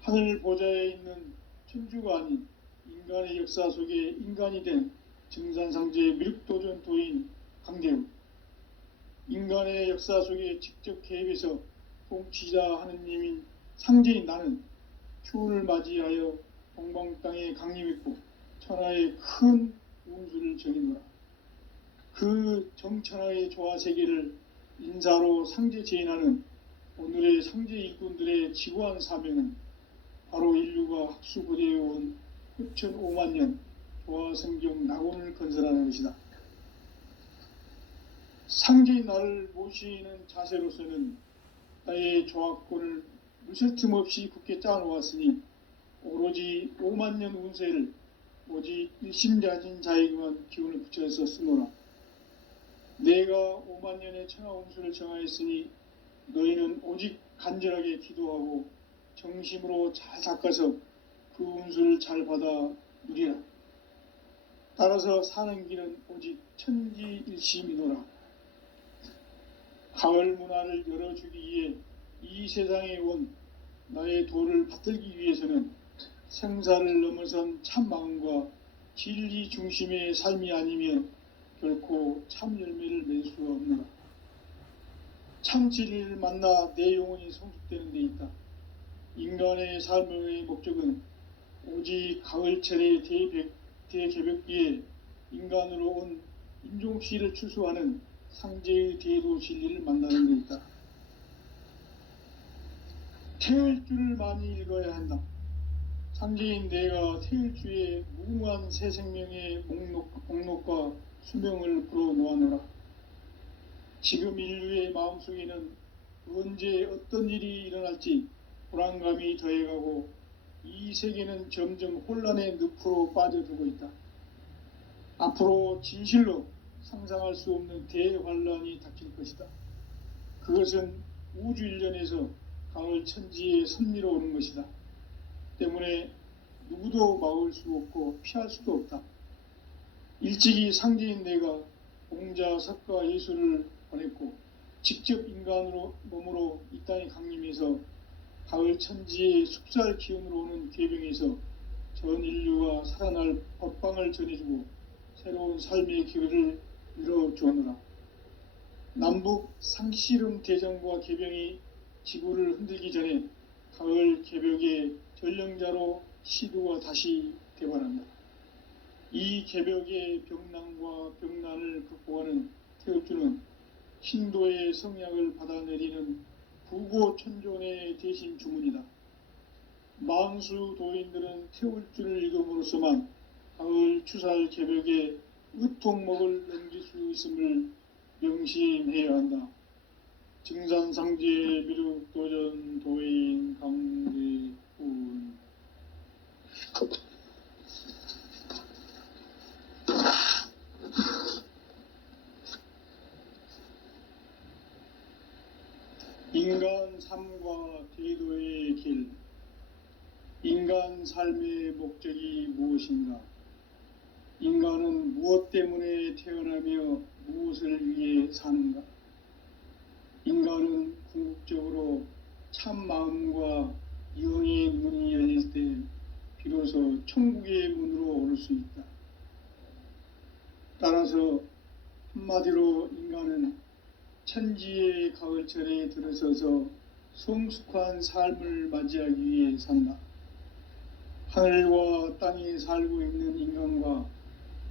하늘 보좌에 있는 천주가 아닌 인간의 역사 속에 인간이 된 증산상제 미륵도전 도인 강대우, 인간의 역사 속에 직접 개입해서 통치자 하느님인 상제인 나는 추운을 맞이하여 동방 땅에 강림했고 천하의 큰 운수를 정해노라. 그 정천하의 조화 세계를 인사로 상제 제인하는 오늘의 상제 일꾼들의 지구한 사명은 바로 인류가 학수고대해온 흡천 5만 년 조화성경 낙원을 건설하는 것이다. 상제의 나를 모시는 자세로서는 나의 조합권을 무슨 틈 없이 굳게 짜놓았으니 오로지 5만 년 운세를 오직 일심자진 자에게만 기운을 붙여서 쓰노라. 내가 5만 년의 천하 운수를 정하였으니 너희는 오직 간절하게 기도하고 정심으로 잘 닦아서 그 운수를 잘 받아 누리라. 따라서 사는 길은 오직 천지일심이노라. 가을 문화를 열어주기 위해 이 세상에 온 나의 도를 받들기 위해서는 생사를 넘어선 참 마음과 진리 중심의 삶이 아니면 결코 참 열매를 맺을 수가 없노라. 참 진리를 만나 내 영혼이 성숙되는 데 있다. 인간의 삶의 목적은 오직 가을철의 대개벽기에 인간으로 온 인종씨를 추수하는 상제의 대도 진리를 만나는 데 있다. 태을주를 많이 읽어야 한다. 상제인 내가 태을주의 무궁한 새 생명의 목록과 수명을 불어놓아노라. 지금 인류의 마음속에는 언제 어떤 일이 일어날지 불안감이 더해가고 이 세계는 점점 혼란의 늪으로 빠져들고 있다. 앞으로 진실로 상상할 수 없는 대환란이 닥칠 것이다. 그것은 우주 일련에서 가을 천지의 섭리로 오는 것이다. 때문에 누구도 막을 수 없고 피할 수도 없다. 일찍이 상제인 내가 공자, 석가, 예수를 보냈고 직접 인간으로 몸으로 이 땅에 강림해서 가을 천지의 숙살 기운으로 오는 계병에서 전 인류가 살아날 법방을 전해주고 새로운 삶의 기회를 이뤄주었노라. 남북 상씨름 대전과 계병이 지구를 흔들기 전에 가을 개벽의 전령자로 시도가 다시 개발한다. 이 개벽의 병난과 병난을 극복하는 태을주는 신도의 성약을 받아내리는 부고천존의 대신 주문이다. 만수 도인들은 태울주를 읽음으로써만 가을 추살 개벽의 의통목을 넘길 수 있음을 명심해야 한다. 증산상제 미륵도전 도인 강대훈. 인간 삶과 대도의 길. 인간 삶의 목적이 무엇인가? 인간은 무엇 때문에 태어나며 무엇을 위해 사는가? 인간은 궁극적으로 참 마음과 영의 문이 열릴 때 비로소 천국의 문으로 오를 수 있다. 따라서 한마디로 인간은 천지의 가을철에 들어서서 성숙한 삶을 맞이하기 위해 산다. 하늘과 땅에 살고 있는 인간과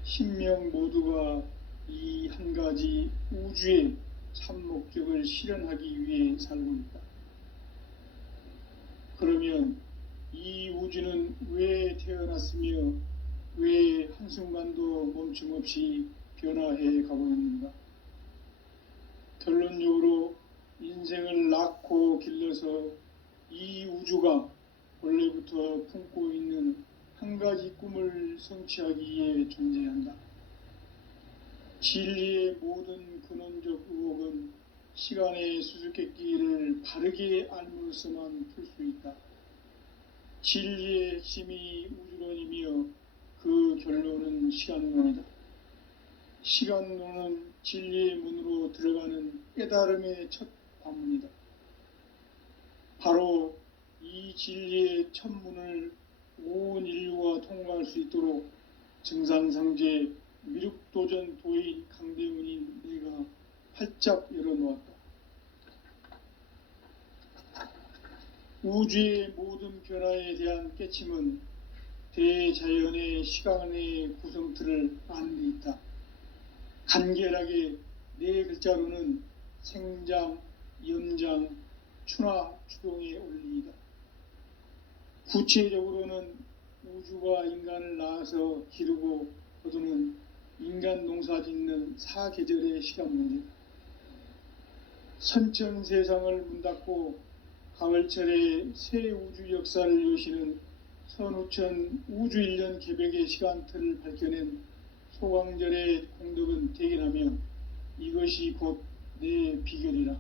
신명 모두가 이 한 가지 우주의 참 목적을 실현하기 위해 살고 있다. 그러면 이 우주는 왜 태어났으며 왜 한순간도 멈춤 없이 변화해 가고 있는가? 결론적으로 인생을 낳고 길러서 이 우주가 원래부터 품고 있는 한 가지 꿈을 성취하기 위해 존재한다. 진리의 모든 근원적 의혹은 시간의 수수께끼를 바르게 알므로서만 풀 수 있다. 진리의 핵심이 우주론이며 그 결론은 시간론이다. 시간론은 진리의 문으로 들어가는 깨달음의 첫 관문이다. 바로 이 진리의 첫 문을 온 인류가 통과할 수 있도록 증산상제 미륵도전 도인 강대훈인 내가 활짝 열어놓았다. 우주의 모든 변화에 대한 깨침은 대자연의 시간의 구성틀을 아는 데 있다. 간결하게 네 글자로는 생장, 연장, 추나 추동에 올리이다. 구체적으로는 우주가 인간을 낳아서 기르고 거두는 인간 농사 짓는 사계절의 시간 문제다. 선천 세상을 문닫고 가을철에 새 우주 역사를 여시는 선우천 우주일년 개벽의 시간틀을 밝혀낸 소광절의 공덕은 대견하며 이것이 곧 내 비결이라.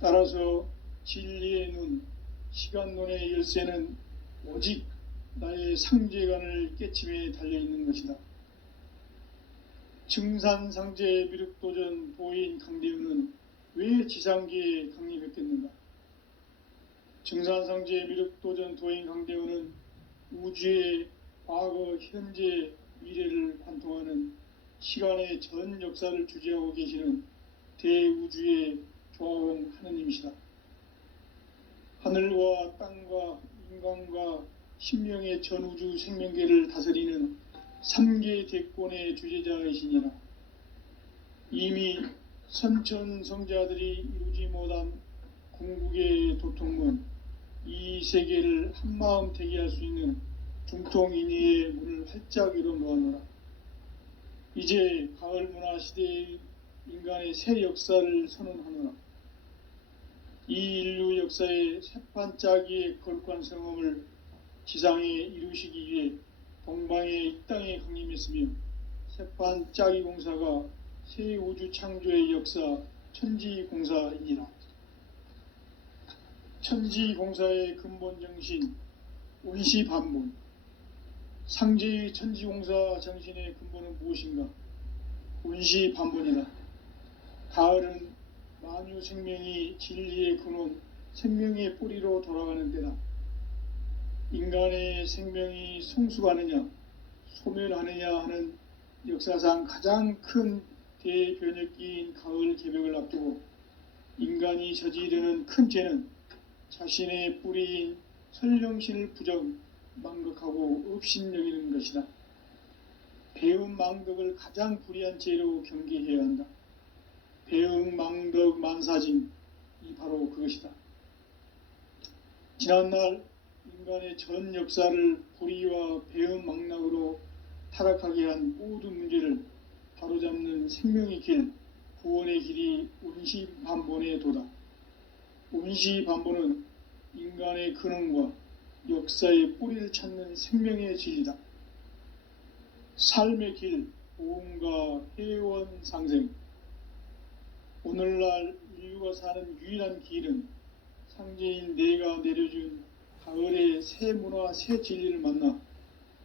따라서 진리의 눈, 시간론의 열쇠는 오직 나의 상제관을 깨침에 달려있는 것이다. 증산상제 미륵도전 도인 강대우는 왜 지상계에 강림했겠는가? 증산상제 미륵도전 도인 강대우는 우주의 과거, 현재, 미래를 관통하는 시간의 전 역사를 주재하고 계시는 대우주의 조화원 하느님이시다. 하늘과 땅과 인간과 신명의 전우주 생명계를 다스리는 3계 대권의 주제자이시니라. 이미 선천성자들이 이루지 못한 궁극의 도통문, 이 세계를 한마음 되게 할 수 있는 중통인의의 문을 활짝 열어놓아노라. 이제 가을 문화 시대의 인간의 새 역사를 선언하노라. 이 인류 역사의 새판짜기의 거룩한 성험을 지상에 이루시기 위해 동방의 이 땅에 강림했으며 새판짜기 공사가 새 우주 창조의 역사 천지공사이니라. 천지공사의 근본 정신 운시반본. 상제의 천지공사 정신의 근본은 무엇인가? 운시반본이다. 가을은 만유 생명이 진리의 근원, 생명의 뿌리로 돌아가는 때다. 인간의 생명이 성숙하느냐, 소멸하느냐 하는 역사상 가장 큰 대변혁기인 가을 개벽을 앞두고 인간이 저지르는 큰 죄는 자신의 뿌리인 설령신을 망각하고 업신여기는 것이다. 배음 망덕을 가장 불의한 죄로 경계해야 한다. 배음 망덕 만사진, 이 바로 그것이다. 지난날 인간의 전 역사를 불의와 배음 망락으로 타락하게 한 모든 문제를 바로잡는 생명의 길, 구원의 길이 운시반본의 도다. 운시반본은 인간의 근원과 역사의 뿌리를 찾는 생명의 진리다. 삶의 길, 보험과 회원 상생. 오늘날 인류가 사는 유일한 길은 상제인 내가 내려준 가을의 새 문화, 새 진리를 만나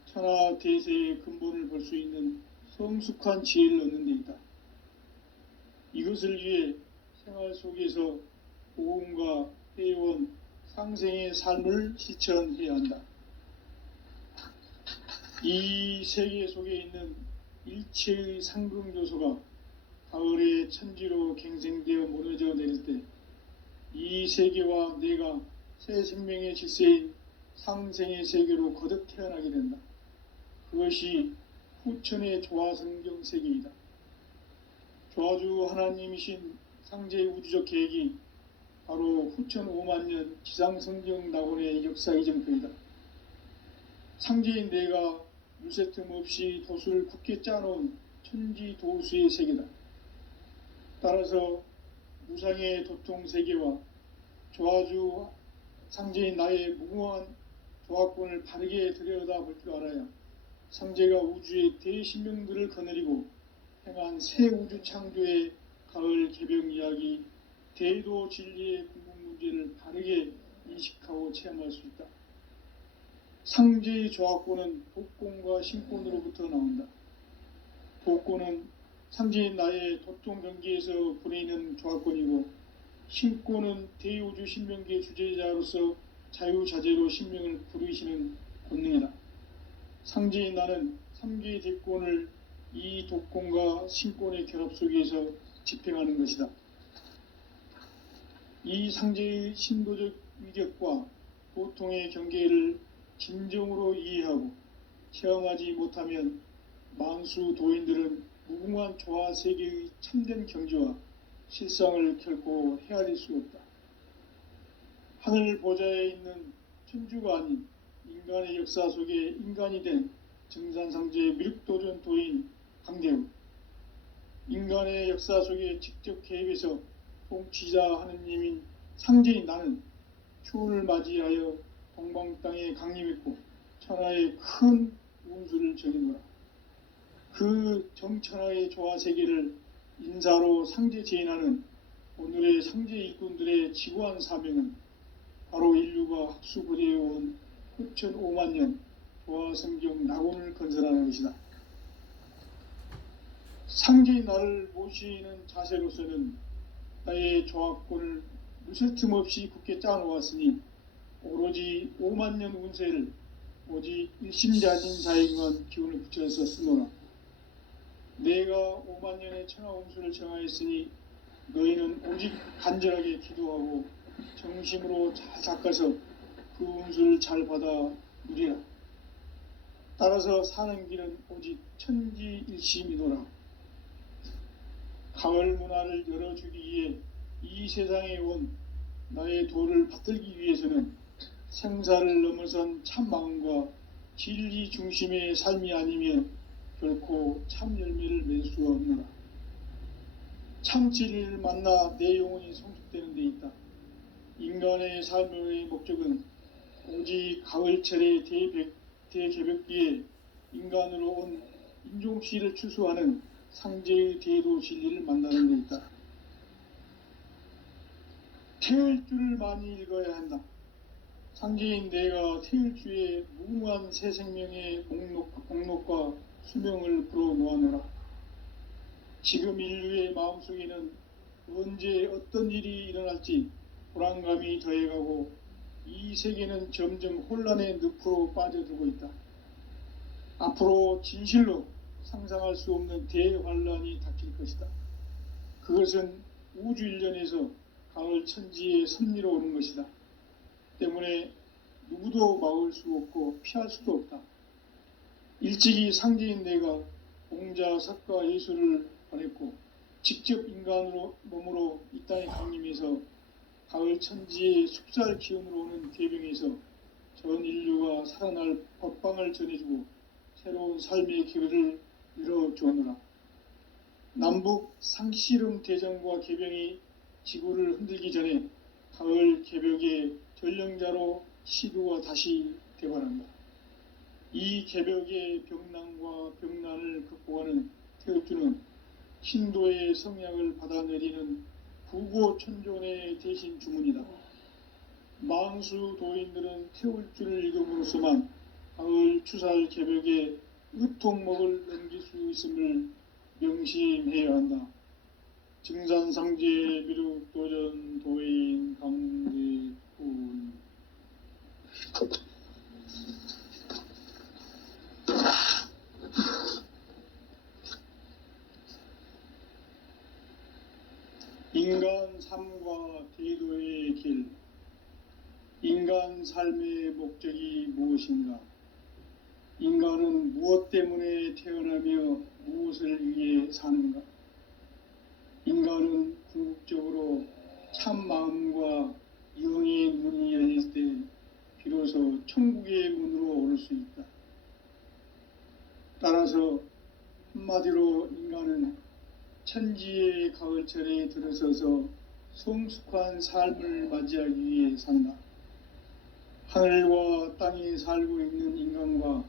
천하 대세의 근본을 볼 수 있는 성숙한 지혜를 얻는 데 있다. 이것을 위해 생활 속에서 보험과 회원, 상생의 삶을 실천해야 한다. 이 세계 속에 있는 일체의 상승요소가 가을의 천지로 갱생되어 무너져 내릴 때 이 세계와 내가 새 생명의 질서인 상생의 세계로 거듭 태어나게 된다. 그것이 후천의 조화성경 세계이다. 조화주 하나님이신 상제의 우주적 계획이 바로 후천 5만년 지상성경 낙원의 역사 이정표이다. 상제인 내가 물새틈 없이 도수를 굳게 짜놓은 천지도수의 세계다. 따라서 무상의 도통 세계와 조화주 상제인 나의 무궁한 조화권을 바르게 들여다볼 줄 알아야 상제가 우주의 대신명들을 거느리고 행한 새 우주 창조의 가을 개벽 이야기, 대도 진리의 궁극 문제를 바르게 인식하고 체험할 수 있다. 상제의 조화권은 독권과 신권으로부터 나온다. 독권은 상제인 나의 도통 경계에서 부리는 조화권이고, 신권은 대우주 신명계 주제자로서 자유자재로 신명을 부르시는 권능이다. 상제인 나는 3개의 대권을 이 독권과 신권의 결합 속에서 집행하는 것이다. 이 상제의 신도적 위격과 보통의 경계를 진정으로 이해하고 체험하지 못하면 만수 도인들은 무궁한 조화 세계의 참된 경지와 실상을 결코 헤아릴 수 없다. 하늘 보좌에 있는 천주가 아닌 인간의 역사 속에 인간이 된 증산상제의 미륵도전 도인 강대우, 인간의 역사 속에 직접 개입해서 통치자 하느님인 상제인 나는 추운을 맞이하여 동방 땅에 강림했고 천하의 큰 운수를 정해노라. 그 정천하의 조화 세계를 인사로 상제 제인하는 오늘의 상제 일꾼들의 지구한 사명은 바로 인류가 학수고대해온 9,500만 년 조화성경 낙원을 건설하는 것이다. 상제의 나를 모시는 자세로서는 나의 조화권을 무술 틈 없이 굳게 짜놓았으니 오로지 5만 년 운세를 오직 일심자진 자에게만 기운을 붙여서 쓰노라. 내가 5만 년의 천하 운수를 정하였으니 너희는 오직 간절하게 기도하고 정심으로 잘 닦아서 그 운수를 잘 받아 누리라. 따라서 사는 길은 오직 천지일심이노라. 가을 문화를 열어주기 위해 이 세상에 온 나의 도를 받들기 위해서는 생사를 넘어선 참 마음과 진리 중심의 삶이 아니면 결코 참 열매를 맺을 수가 없노라. 참 진리를 만나 내 영혼이 성숙되는 데 있다. 인간의 삶의 목적은 오직 가을철의 대개벽기에 인간으로 온 인종시를 추수하는 상제의 대도 진리를 만나는 데 있다. 태을 줄을 많이 읽어야 한다. 상제인 내가 태을 주에 무궁한 새 생명의 목록과 수명을 불어놓아노라. 지금 인류의 마음속에는 언제 어떤 일이 일어날지 불안감이 더해가고 이 세계는 점점 혼란의 늪으로 빠져들고 있다. 앞으로 진실로 상상할 수 없는 대환란이 닥칠 것이다. 그것은 우주 일련에서 가을 천지의 섭리로 오는 것이다. 때문에 누구도 막을 수 없고 피할 수도 없다. 일찍이 상제인 내가 공자, 석가, 예수를 보냈고 직접 인간으로 몸으로 이 땅에 강림해서 가을 천지의 숙살 기운으로 오는 계병에서 전 인류가 살아날 법방을 전해주고 새로운 삶의 기회를 열어주었노라. 남북 상씨름 대전과 개병이 지구를 흔들기 전에 가을 개벽의 전령자로 시도가 다시 되관한다. 이 개벽의 병난과 병난을 극복하는 태극주는 신도의 성약을 받아내리는 구고천존의 대신 주문이다. 망수 도인들은 태울주를 읽음으로써만 가을 추살 개벽에 의통목을 넘길 수 있음을 명심해야 한다. 증산상제 미륵도전 도인 강대훈. 인간 삶과 대도의 길. 인간 삶의 목적이 무엇인가? 인간은 무엇 때문에 태어나며 무엇을 위해 사는가? 인간은 궁극적으로 참 마음과 영의 문이 열릴 때 비로소 천국의 문으로 오를 수 있다. 따라서 한마디로 인간은 천지의 가을철에 들어서서 성숙한 삶을 맞이하기 위해 산다. 하늘과 땅에 살고 있는 인간과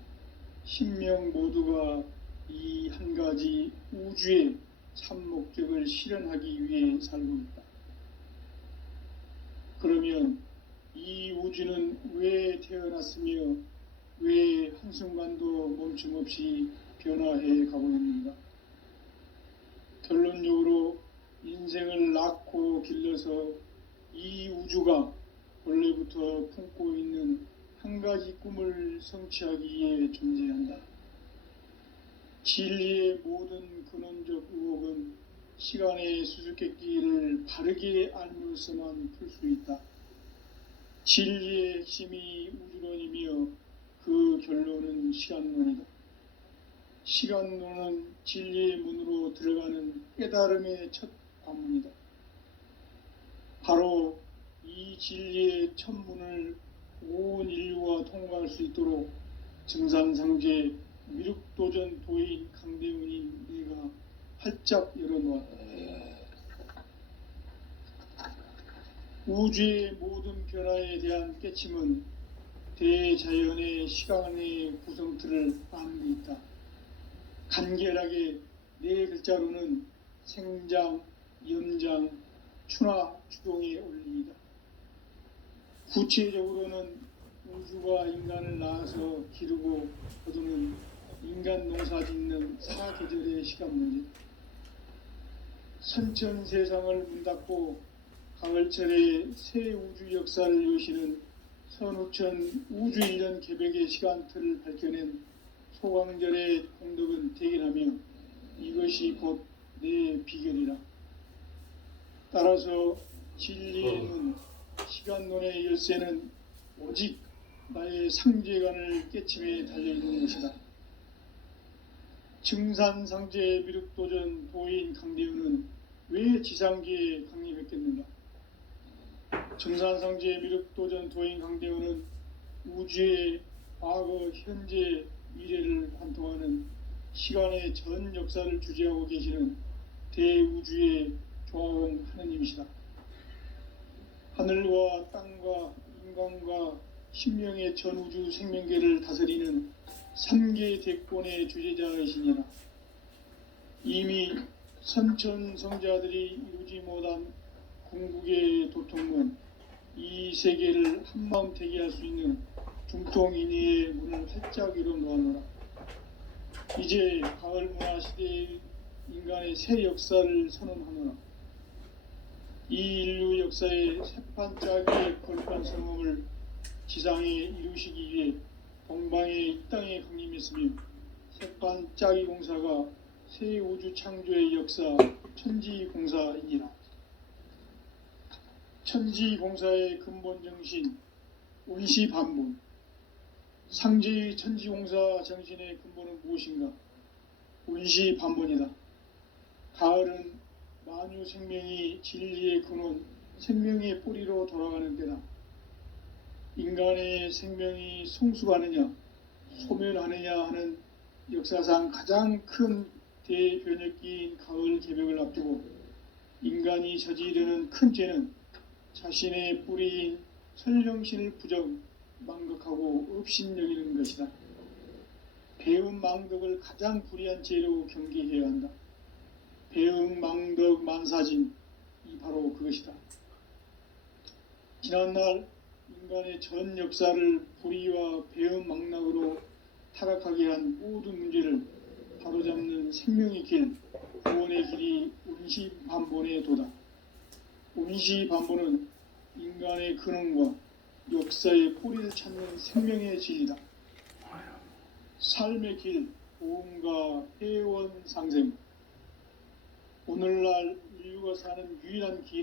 신명 모두가 이 한 가지 우주의 참 목적을 실현하기 위해 살고 있다. 그러면 이 우주는 왜 태어났으며 왜 한순간도 멈춤없이 변화해 가고 있는가? 결론적으로 인생을 낳고 길러서 이 우주가 원래부터 품고 있는 한 가지 꿈을 성취하기 위해 존재한다. 진리의 모든 근원적 의혹은 시간의 수수께끼를 바르게 알면서만 풀 수 있다. 진리의 핵심이 우주론이며 그 결론은 시간론이다. 시간론은 진리의 문으로 들어가는 깨달음의 첫 관문이다. 바로 이 진리의 천문을 온 인류가 통과할 수 있도록 증산상제 미륵도전 도인 강대훈인 네가 활짝 열어놓았다. 우주의 모든 변화에 대한 깨침은 대자연의 시간의 구성틀을 아는 데 있다. 간결하게 네 글자로는 생장, 연장, 추나 추동의 원리이다. 구체적으로는 우주가 인간을 낳아서 기르고 거두는 인간 농사 짓는 사계절의 시간 문제다. 선천 세상을 문 닫고 가을철에 새 우주 역사를 여시는 선우천 우주 1년 개벽의 시간틀을 밝혀낸 소강절의 공덕은 대견하며 이것이 곧 내 비결이라. 따라서 진리의 눈, 시간론의 열쇠는 오직 나의 상제관을 깨침에 달려있는 것이다. 증산상제 미륵도전 도인 강대훈은 왜 지상계에 강림했겠는가? 증산상제 미륵도전 도인 강대훈은 우주의 과거, 현재, 미래를 관통하는 시간의 전 역사를 주재하고 계시는 대우주의 조화원 하느님이시다. 하늘과 땅과 인간과 신명의 전우주 생명계를 다스리는 3계 대권의 주재자이시니라. 이미 선천성자들이 이루지 못한 궁극의 도통은 이 세계를 한마음 되게 할 수 있는 중통인의의 문을 활짝 열어놓았노라. 이제 가을 문화 시대의 인간의 새 역사를 선언하노라. 이 인류 역사의 새판짜기의 거룩한 성험을 지상에 이루시기 위해 동방의 이 땅에 강림했으며 새판짜기 공사가 새 우주 창조의 역사 천지공사이니라. 천지공사의 근본 정신 온시반본. 상제의 천지공사 정신의 근본은 무엇인가? 온시반본이다. 가을은 만유 생명이 진리의 근원, 생명의 뿌리로 돌아가는 때다. 인간의 생명이 성숙하느냐, 소멸하느냐 하는 역사상 가장 큰 대변혁기인 가을 개벽을 앞두고 인간이 저지르는 큰 죄는 자신의 뿌리인 설령신을 부정, 망극하고 업신여기는 것이다. 배움 망덕을 가장 불의한 죄로 경계해야 한다. 배움 망덕 만사진, 이 바로 그것이다. 지난날 인간의 전 역사를 불의와 배움 망락으로 타락하게 한 모든 문제를 바로잡는 생명의 길, 구원의 길이 온시반본의 도다. 온시반본은 인간의 근원과 역사의 뿌리를 찾는 생명의 진리다. 삶의 길, 보험과 회원 상생. 오늘날 인류가 사는 유일한 길은